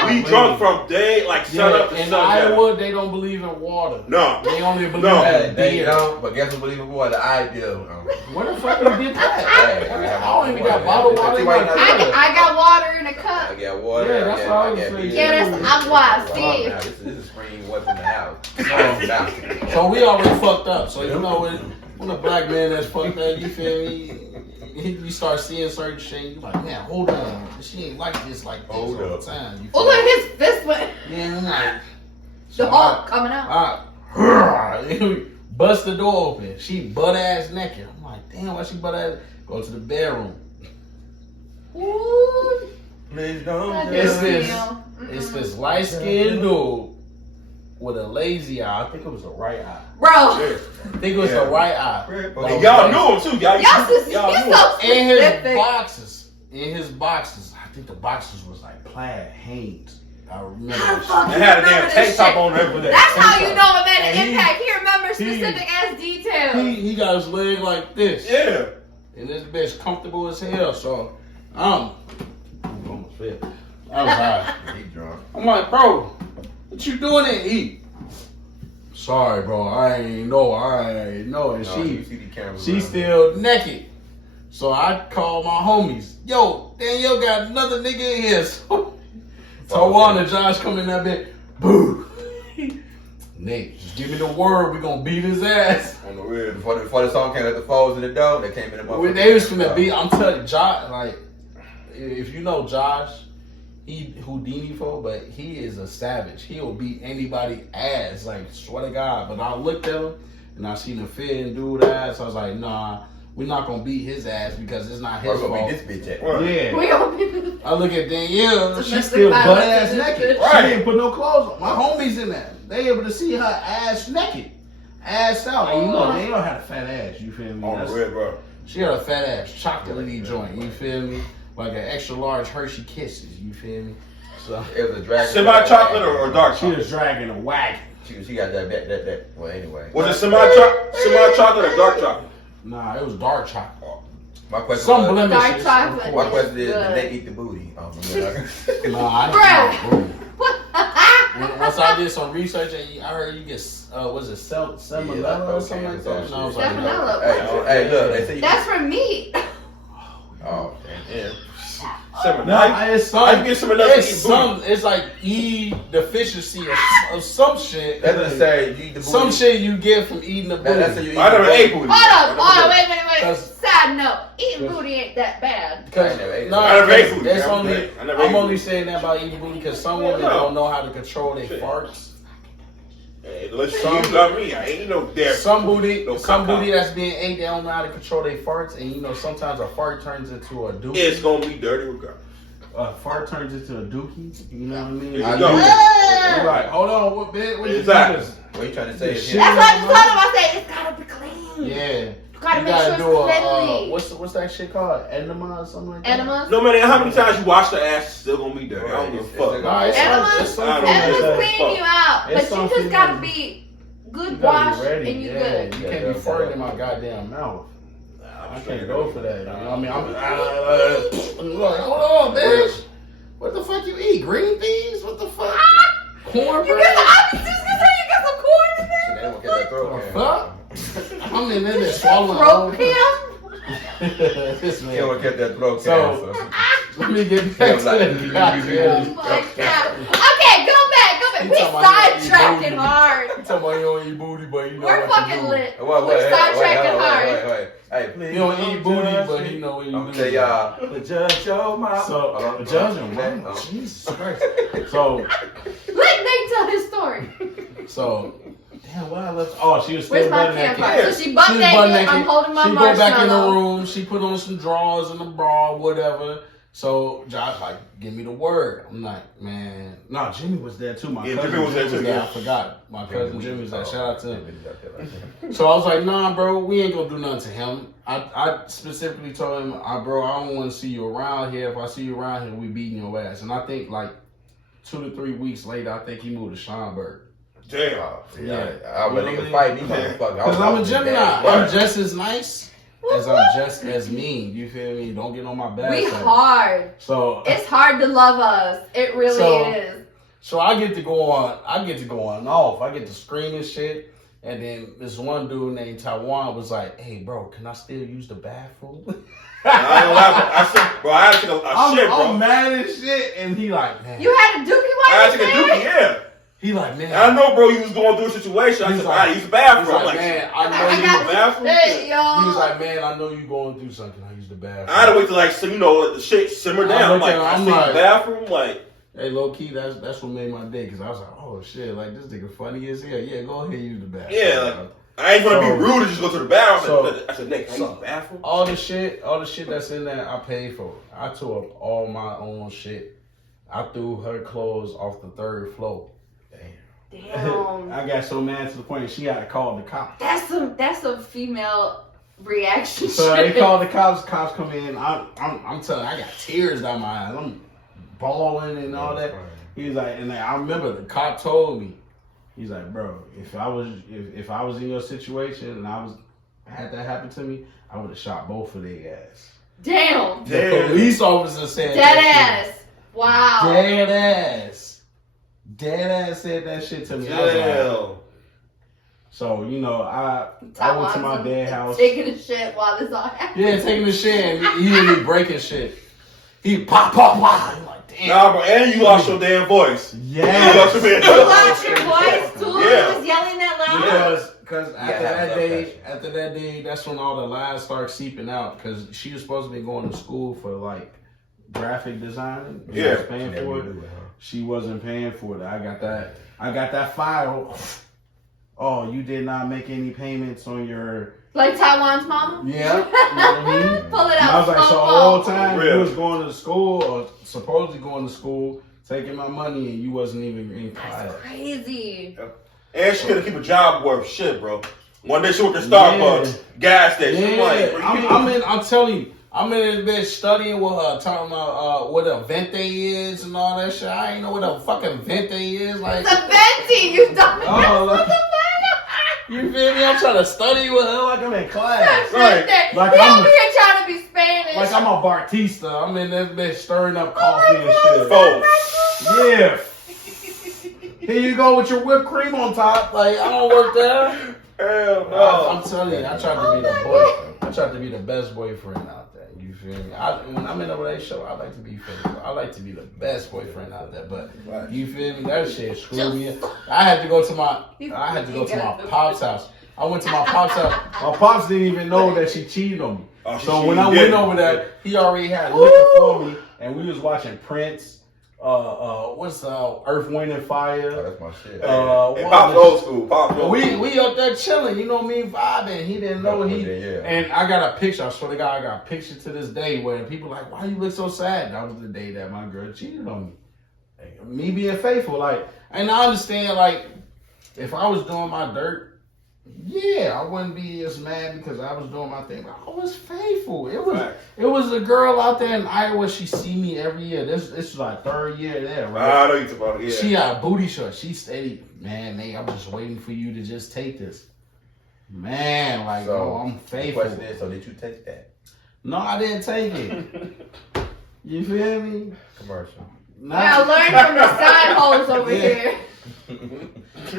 We drunk from day, like, sun up to in sundown. Iowa, they don't believe in water. No. They only believe No. in They beer. don't, but guess what? Believe in what? I do. Where the fuck you get that? Hey, I don't even got bottled water in my cup. I got water in a cup. I got water. Yeah, that's what I was saying. Yeah, that's agua, see. This is spring what's in the house. So we already fucked up. So you know when a black man that's fucked up, you feel me? You start seeing certain shit, you like, man, hold on. She ain't like this all the time. You Oh, feel look, me? his fist went. Yeah, I'm like, The Hulk coming out. I bust the door open. She butt ass naked. I'm like, damn, why she butt ass? Go to the bedroom. Ooh. Please don't. It's That's this. real. It's this light skinned dude with a lazy eye. I think it was a right eye. Bro. I think it was Yeah. the right eye. And y'all knew him, too. Y'all Y'all knew so him. In his specific. boxes. In his boxes. I think the boxes was like plaid Hanes. I remember. How the that fuck shit. They had a Remember damn this tank top shit. on and everything. That's how you know it made And an he- impact. He remembers specific ass details. He got his leg like this. Yeah. And this bitch comfortable as hell. So I'm almost fell. I was high. He drunk. I'm like, bro, what you doing in heat? Sorry, bro. I ain't know. And No, you she see the camera. she's still naked. So I called my homies. Yo, Danielle got another nigga in here. So Tawana and Josh come in that bit. Boo. Nate, just give me the word. We gonna beat his ass. On the real. Before the song came at the foes in the door, they came in the motherfucker. They was finna beat. I'm telling you, Josh. Like, if you know Josh, he Houdini for, but he is a savage. He'll beat anybody ass. Like, swear to God. But I looked at him and I seen him fit and dude ass. I was like, nah, we're not gonna beat his ass because it's not his We're gonna fault. beat this bitch at. Right. Yeah. We gonna be I look at Danielle, she's Domestic still butt violence ass in this naked. bitch. She didn't put no clothes on. My homies in there. They able to see her ass naked. Ass out. And you know, they don't have a fat ass, you feel me? On the real, bro. She had a fat ass chocolatey joint, you feel me? Like an extra large Hershey Kisses, you feel me? So It was a dragon. Semi-chocolate or dark she chocolate? was dragging a wagon. She got that. Well, anyway. Was it semi-chocolate or dark chocolate? Nah, it was dark chocolate. My question Some was, blemishes. Dark chocolate. of my course. question is, Good. did they eat the booty? Nah, I didn't know. Once I did some research, and I heard you get, was it salmonella or something like that? And I was like, no. Salmonella. Hey, look, they say you. That's for meat. Oh, Yeah. No, it's some. How you get some of that It's some. It's like E deficiency of some shit. that doesn't say you eat the booty. Some shit you get from eating the booty. That's how you eat I never the ate booty. booty. Hold up, wait. Because- Side note, eating booty ain't that bad. Because I never ate no, I never ate booty. that's I only. never ate I'm only booty. saying that about eating booty because some Yeah, women no. don't know how to control their Shit. farts. Hey, listen, you got me. I ain't no damn. Some booty, No some caca. booty that's being ate, they don't know how to control their farts, and you know sometimes a fart turns into a dookie. It's gonna be dirty regardless. A fart turns into a dookie. You know what I mean? There I you go. know. You're like, hold on, what bit? What you Exactly. do this? What you trying to say? Is Shit. That's what I just told him. I said it's gotta be clean. Yeah. You gotta You make sure it's do cleanly. what's that shit called? Enema or something like that? Enemas. No matter how many times you wash the ass, it's still gonna be dirty. I don't give a fuck. Nah, it's Enemas? some- it's some I don't food Enemas that- clean you out, It's but you something just gotta that- be You good gotta wash be ready. and you Yeah, good. you Yeah, can't be that's farting right. in my goddamn mouth. I I'm can't saying go for that. You know what I mean? I'm like, hold on, bitch. What the fuck you eat? Green beans? What the fuck? You Cornbread? get I was just gonna say you got some corn in Shit, they there. don't get that throat What cancer. the fuck? I'm in there swallowing Throat all pimp. this You man. don't get that throat So- cancer. Let me get Yeah, back I'm to like, the goddamn. Oh my god. Okay, go back. You We talking about you sidetracking eat hard. You talking about you don't eat booty, but you know We're what to fucking do. lit. Wait, We're sidetracking hard. wait. Hey, please. You don't eat booty, judge but me. you know what I'm you gonna do. tell y'all. But judge your mouth. So, judging, wow, Jesus Christ. So, Let Nate tell his story. damn, what I left? Oh, she was still Where's my butt naked. campfire? So she butt naked. I'm holding my She go back in the marshmallow. room. She put on some drawers and a bra, whatever. So Josh like, give me the word. I'm like, man. No, Jimmy was there too. My cousin Jimmy was there too. I forgot. My cousin Jimmy was there. Shout out to him. So I was like, nah, bro, we ain't gonna do nothing to him. I specifically told him, bro, I don't want to see you around here. If I see you around here, we beating your ass. And I think like 2 to 3 weeks later, I think he moved to Schaumburg. Damn. Yeah, I would niggas fight these motherfuckers. Because I'm a Gemini. I'm just as nice as I'm just as mean. You feel me? Don't get on my bad We side. hard. So It's hard to love us. It really is. So I get to go on off. I get to scream and shit. And then this one dude named Taiwan was like, hey, bro, can I still use the bathroom? I ain't gonna lie, I said, bro, I had to take a shit, bro. I'm mad as shit. And he like, man. You had a dookie while I had to you take a dookie, yeah. He like, man. I know, bro, you was going through a situation. I He's said, like- I use the bathroom. He's I'm like, like, man, I know I you. got bathroom? Hey, y'all. He was like, man, I know you going through something. I use the bathroom. I had to wait till like, so, you know, let the shit simmer down. I'm like, I see the bathroom, like. Hey, low key, that's what made my day, because I was like, oh shit, like this nigga funny as hell. Yeah, go ahead and use the bathroom. Yeah, like, I ain't gonna be rude and just go to the bathroom. I said, Nick, can I use the bathroom? All the shit that's in there, I paid for. I tore up all my own shit. I threw her clothes off the 3rd floor. Damn. I got so mad to the point she had to call the cops. That's some female reaction. So shit. they called the cops. Cops come in. I'm telling you, I got tears down my eyes. I'm bawling and all that. He was like, and I remember the cop told me, he's like, bro, if I was in your situation and I had that happen to me, I would have shot both of their ass. Damn. The police officer said Dead that ass. Wow. Dead ass said that shit to me. I was like, so, you know, I went to my dad's house. Taking a shit while this all happening. Yeah, taking a shit, and he didn't be breaking shit. He pop. I'm like, damn. Nah, bro, and you lost your damn voice. Yeah. You lost your voice too? Yeah. You was yelling that loud? Because after that day, that's when all the lies start seeping out. Because she was supposed to be going to school for like graphic design. She was paying for it. She wasn't paying for it. I got that file. Oh, you did not make any payments on your. Like Taiwan's mama? Yeah. You know what I mean? Pull it out. And I was like, so slow-mo. all the time Real. you was going to school or supposedly going to school, taking my money, and you wasn't even in class. That's crazy. And she couldn't keep a job worth shit, bro. One day she worked at Starbucks, gas station. Yeah. I'm like, I'm telling you, I'm in this bitch studying with her, talking about what a vente is and all that shit. I ain't know what a fucking vente is. Like, It's a venti, you dumb Oh, What like- the fuck? you feel me? I'm trying to study with her like I'm in class. Right. Like He I'm- over here trying to be Spanish. Like I'm a Bartista. I'm in this bitch stirring up coffee and shit. oh, Yeah. Here you go with your whipped cream on top. Like I don't work there. hell no. I'm telling you, I tried to be the boy. I tried to be the best boyfriend out there. You feel me? When I'm in a relationship, I like to be faithful. I like to be the best boyfriend out there. But you feel me? That shit screwed me up. I had to go to my pop's house. I went to my pop's house. My pops didn't even know that she cheated on me. Oh, So when I went over there, he already had liquor for me, and we was watching Prince. What's Earth, Wind and Fire? Oh, that's my shit. Hey, Pop's old school. Pop's old school. We up there chilling, you know me vibing. He didn't know Yeah. And I got a picture. I swear to God, I got a picture to this day where people like, why you look so sad? That was the day that my girl cheated on me. Like, me being faithful, like, and I understand, like, if I was doing my dirt, yeah, I wouldn't be as mad because I was doing my thing. But I was faithful. It was a girl out there in Iowa. She see me every year. This is like 3rd year there, right? I know you talking about, yeah. She got a booty short. She steady, man, I'm just waiting for you to just take this. Man, like, So, I'm the faithful. question is, so did you take that No, I didn't take it. You feel me? commercial? Now learn from the side holes over Yeah. here.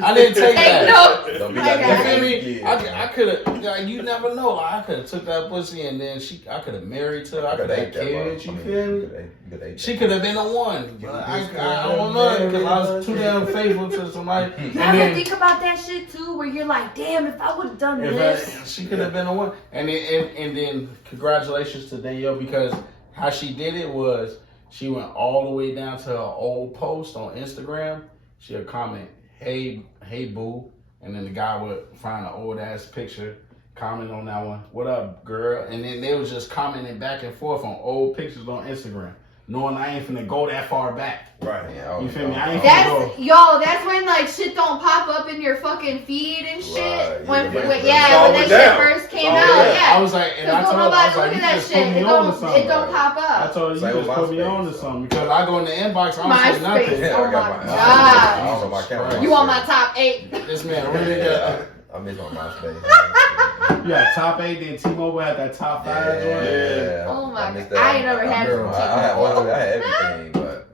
I didn't take Take that. notes. Don't be I like got You that. feel me? Yeah. I could have, like, you never know. Like, I could have took that pussy and then I could have married her. I could have had kids. You feel me? She could have been the one. But I don't know because I was too damn faithful to somebody. You And have to then, think about that shit too, where you're like, damn, if I would have done this. she could have been the one. And then congratulations to Danielle because how she did it was she went all the way down to her old post on Instagram. She'll comment, hey boo, and then the guy would find an old ass picture, comment on that one. What up, girl? And then they was just commenting back and forth on old pictures on Instagram. knowing I ain't finna go that far back. Right. You feel me? I ain't finna go. That's when like shit don't pop up in your fucking feed and shit. Right. When Yeah, that shit first came out, yeah. I was like, and I told him, I was like, you just put me on to something. It don't pop up. I told her, you just put me on to something because I go in the inbox, I don't see nothing. Oh my god! You on my top 8? This man really got. I miss my MySpace. Yeah, top 8. Then T-Mobile had that top 5 joint. Yeah. Oh my god! I ain't never had it. I had everything, but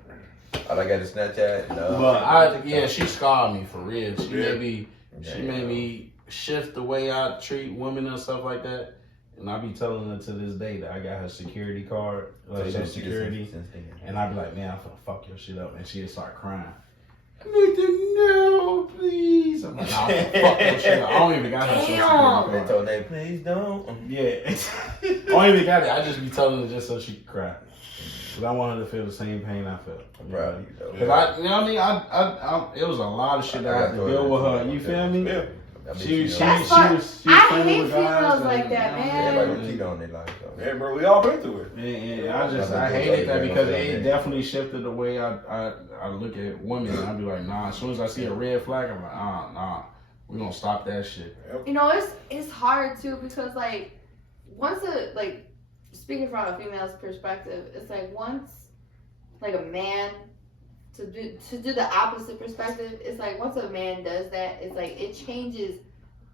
I got the Snapchat. No. But she scarred me for real. She made me shift the way I treat women and stuff like that. And I be telling her to this day that I got her security card, social security, and I be like, man, I'm finna fuck your shit up, and she'd start crying. Nathan, no, please. I'm like, nah, fuck your shit up. I don't even got her social security card. They told Nate, please don't. Yeah, I don't even got it. I just be telling her just so she can cry. Cause I want her to feel the same pain I felt. I'm proud of you, though. Cause you know what I mean? I it was a lot of shit that I had to deal with her. You feel me? Yeah. She was I hate females like that, man. Everybody cheat on their life, though. Yeah, bro, we all been through it. And I hated that because it definitely shifted the way I look at women. And I be like, nah. As soon as I see a red flag, I'm like, nah. We gonna stop that shit. You know, it's hard too because like once speaking from a female's perspective, it's like once like a man to do the opposite perspective, it's like once a man does that, it's like it changes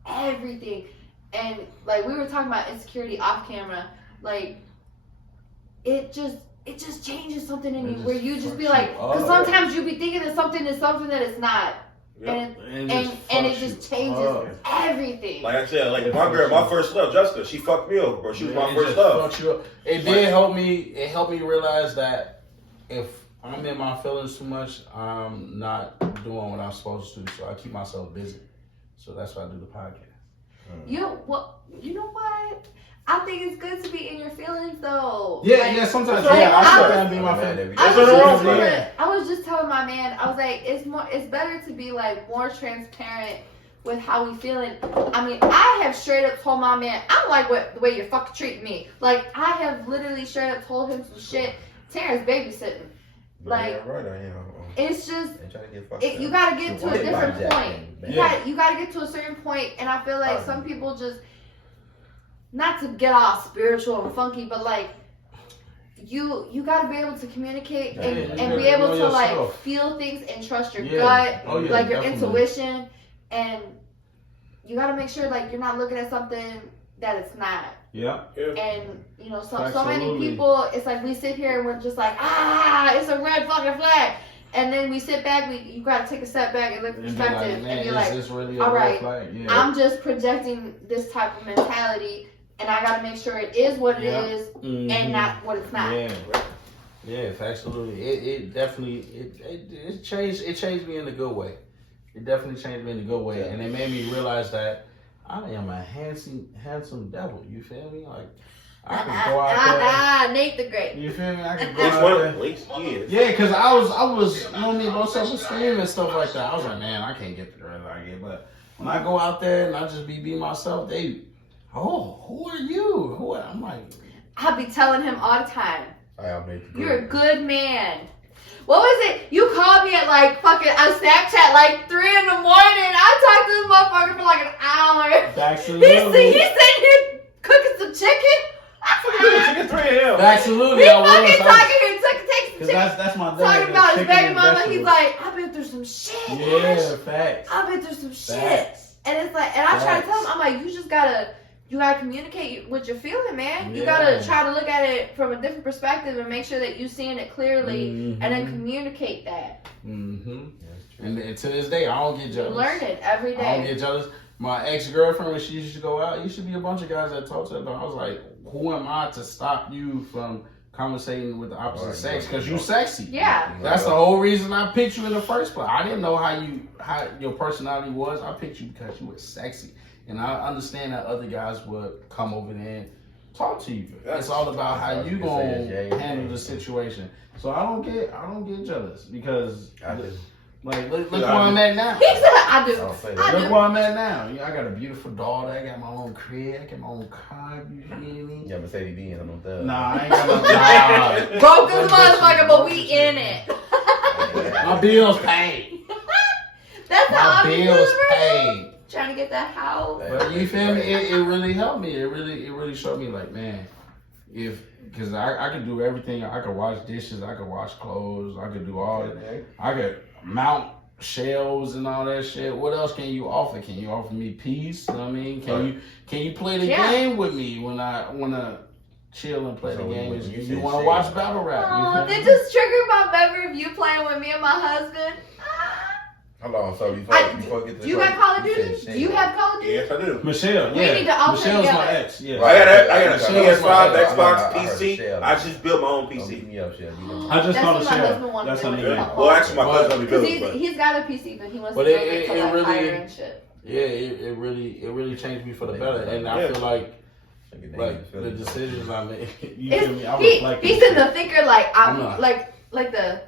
everything. And like we were talking about insecurity off camera, like it just changes something in you where you just be like, because sometimes you be thinking that something is something that it's not. Yep. And it just changes everything. Like I said, like my girl, my first love, Jessica, she fucked me up, bro. She was my first love. It did help me. It helped me realize that if I'm in my feelings too much, I'm not doing what I'm supposed to. So I keep myself busy. So that's why I do the podcast. You know what? I think it's good to be in your feelings though. Yeah, sometimes. I be in my feelings. I was just telling my man, I was like, it's better to be like more transparent with how we feeling. I mean, I have straight up told my man, I don't like the way you fucking treat me. Like, I have literally straight up told him some shit. Terrence babysitting. Like, it's just, you gotta get to a different point. You gotta get to a certain point, and I feel like some people just, not to get all spiritual and funky, but like, you gotta be able to communicate and be able to like feel things and trust your gut, like your intuition, and you gotta make sure like you're not looking at something that it's not. Yeah. And you know, so many people, it's like we sit here and we're just like, it's a red fucking flag. And then we sit back, you gotta take a step back and look at perspective and be like, really all right, I'm just projecting this type of mentality, and I gotta make sure it is what it is and not what it's not. Yeah, absolutely. It definitely it changed me in a good way. It definitely changed me in a good way, and it made me realize that I am a handsome devil. You feel me? Like I can go out there. Nate the Great. You feel me? I can go out there. At least Yeah, because I was, you know me, low self-esteem and stuff like that. I was like, man, I can't get the girls I get. But when I go out there and I just be myself, they, who are you? I'm like, I be telling him all the time, you're a good man. What was it? You called me at like fucking on Snapchat like 3 in the morning. I talked to this motherfucker for like an hour. He's sitting here cooking some chicken. Chicken 3 a.m. Absolutely. He fucking talking here, takes that's my day. Talking about his baby mama. He's like, I've been through some shit. Yeah, facts. I've been through some shit. And it's like, and I try to tell him, I'm like, you gotta communicate what you're feeling, man. You gotta try to look at it from a different perspective and make sure that you're seeing it clearly, and then communicate that. And to this day, I don't get jealous. You learn it every day. I don't get jealous. My ex-girlfriend, when she used to go out, used to be a bunch of guys that talked to her, but I was like, who am I to stop you from conversating with the opposite sex? Because you sexy. Yeah. That's the whole reason I picked you in the first place. I didn't know how your personality was. I picked you because you were sexy. And I understand that other guys would come over there and talk to you. It's all about how you gonna handle the situation. So I don't get jealous because like look where I'm at now. He said I do. don't say I that. Look do. where I'm at now. I got a beautiful daughter. I got my own crib. I got my own car. You feel me? Yeah, Mercedes Benz on them thugs. Nah, I ain't got no job. Broke this motherfucker, but we in it. My bills paid. That's how My I'm bills doing, bro. paid. Trying to get that house. But you feel me? It really helped me. It really showed me like, man, because I could do everything. I could wash dishes. I could wash clothes. I could do all that. I could mount shelves and all that shit. What else can you offer? Can you offer me peace? You know what I mean? Can you play the game with me when I wanna chill and play the game? You wanna watch battle rap? Oh, that just triggered my memory of you playing with me and my husband. Hold on, so before we get to You got Call of Duty? Do you have Call of Duty? Yes, I do. Michelle, We yeah. need to all play Michelle's my together. ex. Yeah. Right. I got a PS5, Xbox, PC. I just built my own Don't beat PC. me up, Shell. I just That's called what my Michelle. husband wanted That's to her do. name. Yeah. Well, actually, my cousin Because built it, but he's got a PC, but he wants But to build it it to like really- higher and shit. Yeah, it really changed me for the better, and I feel like the decisions I made. You feel me? I reflect. He's in the thinker like I'm I'm not. like the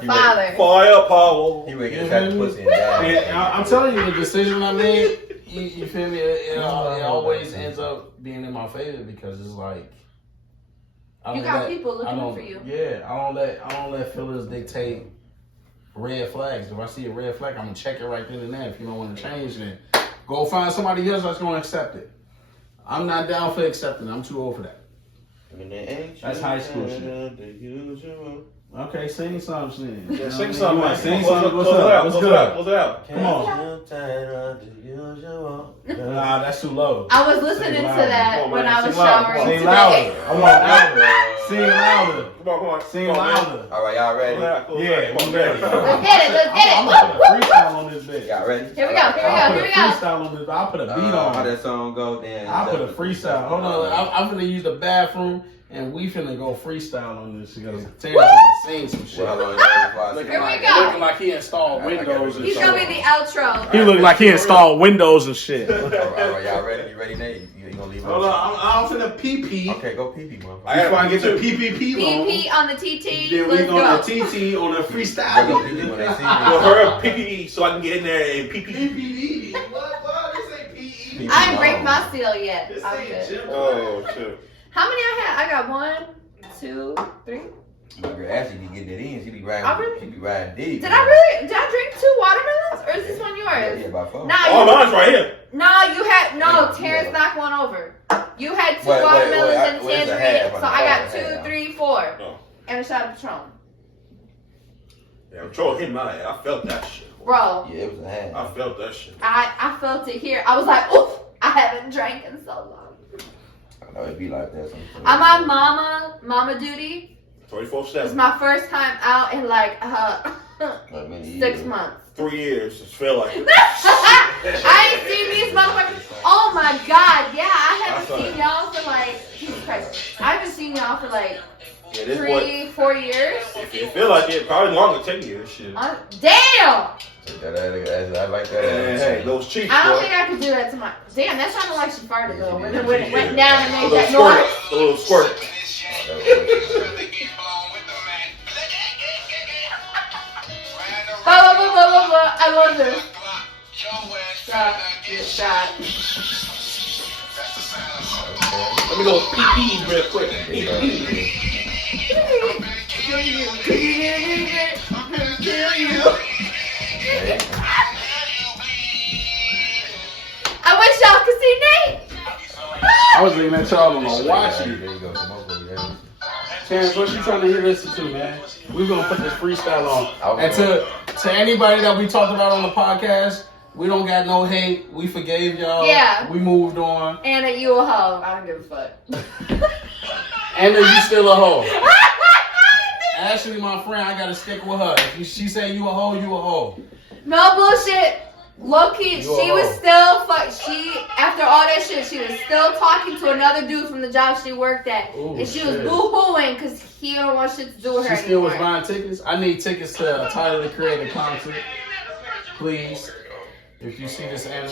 He father. Firepower. He ready to get that pussy and die. And I'm telling you, the decision I made, you feel me? It always ends up being in my favor because it's like I You don't got let- people I looking don't- for you. Yeah, I don't let feelings dictate red flags. If I see a red flag, I'm gonna check it right then and there. If you don't want to change, then go find somebody else that's gonna accept it. I'm not down for accepting. I'm too old for that. That's high school shit. Okay, sing something. Yeah, sing something. Man. Sing What's something. What's it up? out? What's What's it good? out? What's it out? Come on. Nah, that's too low. I was listening Sing to louder. that Come on, when man. I was Sing louder. showering Sing today. louder. I want louder. Sing louder. Come on. Sing Come on, man. louder. All right, y'all ready? Yeah, Come on, we ready. man. Let's get it. Let's I'm get gonna put a it. Woo, woo, woo. freestyle on this bitch. Y'all ready? Here we go. Here we go. I'll put Here a we go. freestyle on this. I'll put a beat How on. that song go? Then I'll put a freestyle. Hold on. I'm finna use the bathroom and we finna go freestyle on this because Taylor's gonna sing some shit. Well, how long y'all before I Looking Here we like, go. looking like he installed Windows and He's shit. gonna be the outro. He looked like he installed Windows and shit. All right, y'all ready? You ready, Nate? You gonna leave? Hold on, I'm finna pee. Okay, go pee, motherfucker. Before I get the PPP BP on the TT. then we Let's go go. to TT on a Go freestyle. pee when they see Well, me. her PPE so I can get in there and PPE. PPD. What? This ain't PE. I didn't break my seal yet. This I'm ain't good. gym. Oh, shit. How many I had? I got 1, 2, 3. My girl Ashley be getting it in. She be riding. I really- She be riding deep. Did I drink 2 watermelons, or is this one Yeah, yours? about 4. Nah, Oh, mine's right here. No, you had Yeah. Terrence knocked one over. You had 2 Wait, watermelons I- and a where's the tangerine, half? so I got Oh, 2, half. 3, 4, Oh. and a shot of Patron. Yeah, Troll hit my ass. I felt that shit. Bro, Yeah, it was a half. I felt that shit. I felt it here. I was like, oof, I haven't drank in so long. I know it'd be like that sometimes. I'm on mama duty. 24/7. It's my first time out in like Like many 6 years. months. 3 years. It feel like it. I ain't seen these motherfuckers. Oh my god, yeah, I haven't That's seen y'all for like, Jesus Christ. I haven't seen y'all for like Yeah, this boy. 3, 4 years. If it feel like it, probably longer. 10 years. Shit. Damn! I like that. Hey, those cheeks, I don't boy. think I could do that to my. Damn, that sounded like she farted though. When it went down and A made little that squirt. noise. A little squirt. I love this. Shot, get shot. Let me go pee real quick. Pee. I wish y'all could see Nate. I was looking at y'all on a watch. There you go. Come on, baby. Terrence, what you trying to hear this to, man? We're gonna put this freestyle on. Okay. And to anybody that we talked about on the podcast, we don't got no hate. We forgave y'all. Yeah. We moved on. Anna, you a hoe. I don't give a fuck. And then you still a hoe. Ashley, my friend, I gotta stick with her. If she say you a hoe, you a hoe. No bullshit. Low key, You she a was hoe. still after all that shit, she was still talking to another dude from the job she worked at. Ooh, and she was shit. boo-hooing because he don't want shit to do with She her still was anymore. buying tickets. I need tickets to a Tyler the Creator concert. Please. If you see this, Anna.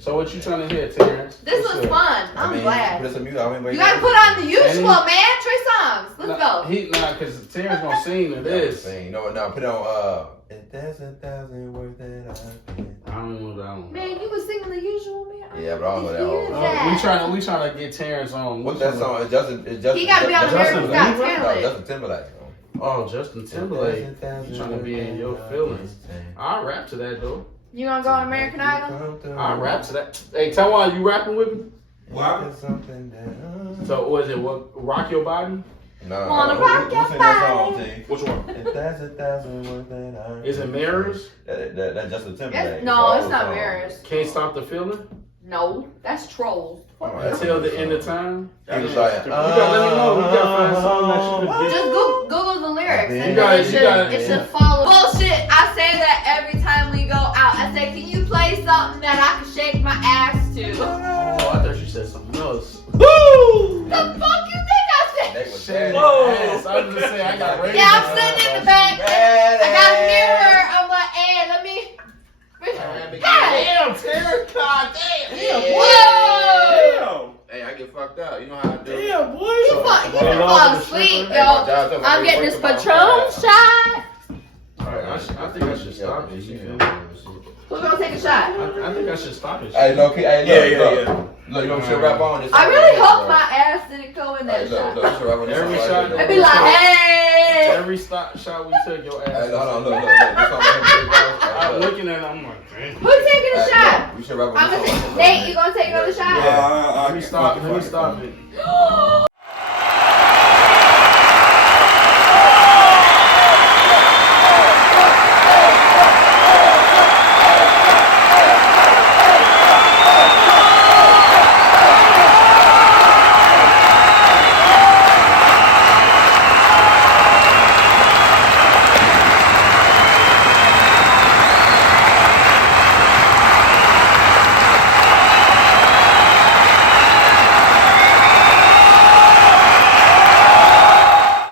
So what you trying to hear, Terrence? This What's was up? fun. I'm Put glad. some music. I mean, You gotta put on the usual, man. Trey Songz. Let's go. Cause Terrence gonna sing to this. No, put on if there's 1,000 words that I can. I don't know that one. Man, you was singing the usual, man. Yeah, but I don't know that Did you one. hear that? We trying to get Terrence on. What's that song? It's Justin. He got to be on America's Got No, Talent. Justin Timberlake. Oh, Justin Timberlake. You trying to be in your feelings? I'll rap to that though. You gonna go on American Idol? I'll rap to that. Hey, Tawan, you rapping with me? What? So was it what? Rock Your Body? No. Wanna rock your sing that song, body? T? Which one? If there's 1,000 words that I Is it Mirrors? That Justin Timberlake. No, it's not Mirrors. Can't Stop the Feeling? No, that's Trolls. Until the End of time? He was like, You gotta let me know. We gotta find something that you could Just Google the lyrics. You And gotta- then you it gotta- should follow. Bullshit. I say that every time we go out. I say, can you play something that I can shake my ass to? Oh, I thought you said something else. Woo! The fuck you think I said? They was Shake bad. my ass. I was just saying, I got radio. Yeah, I'm sitting in the back. I got a mirror. I'm like, hey, let me. Damn, Terrence. God damn. Whoa! Hey, I get fucked up. You know how I do. Damn, boy. You fall asleep, Hey, yo. my job's over. I'm getting this Work about Patron that. shot. Alright, I think I should stop it. You feel me? Who's gonna take a shot? I think I should stop it. Hey, look, hey, Yeah, look, yeah, look. yeah. Look, you want me to rap on this? I really hope my ass didn't go in that Hey, look, shot. look, you should rap on this Every song shot- right I'd there. be like, hey. Every shot we took, your ass. Hey, hold on, look. This song right here, I'm look. looking at it, I'm like, damn. Who's taking a Hey, shot? look, we should rap on I'm this gonna song. take. Nate, you gonna take another shot? Yeah, Let me stop it. Oh,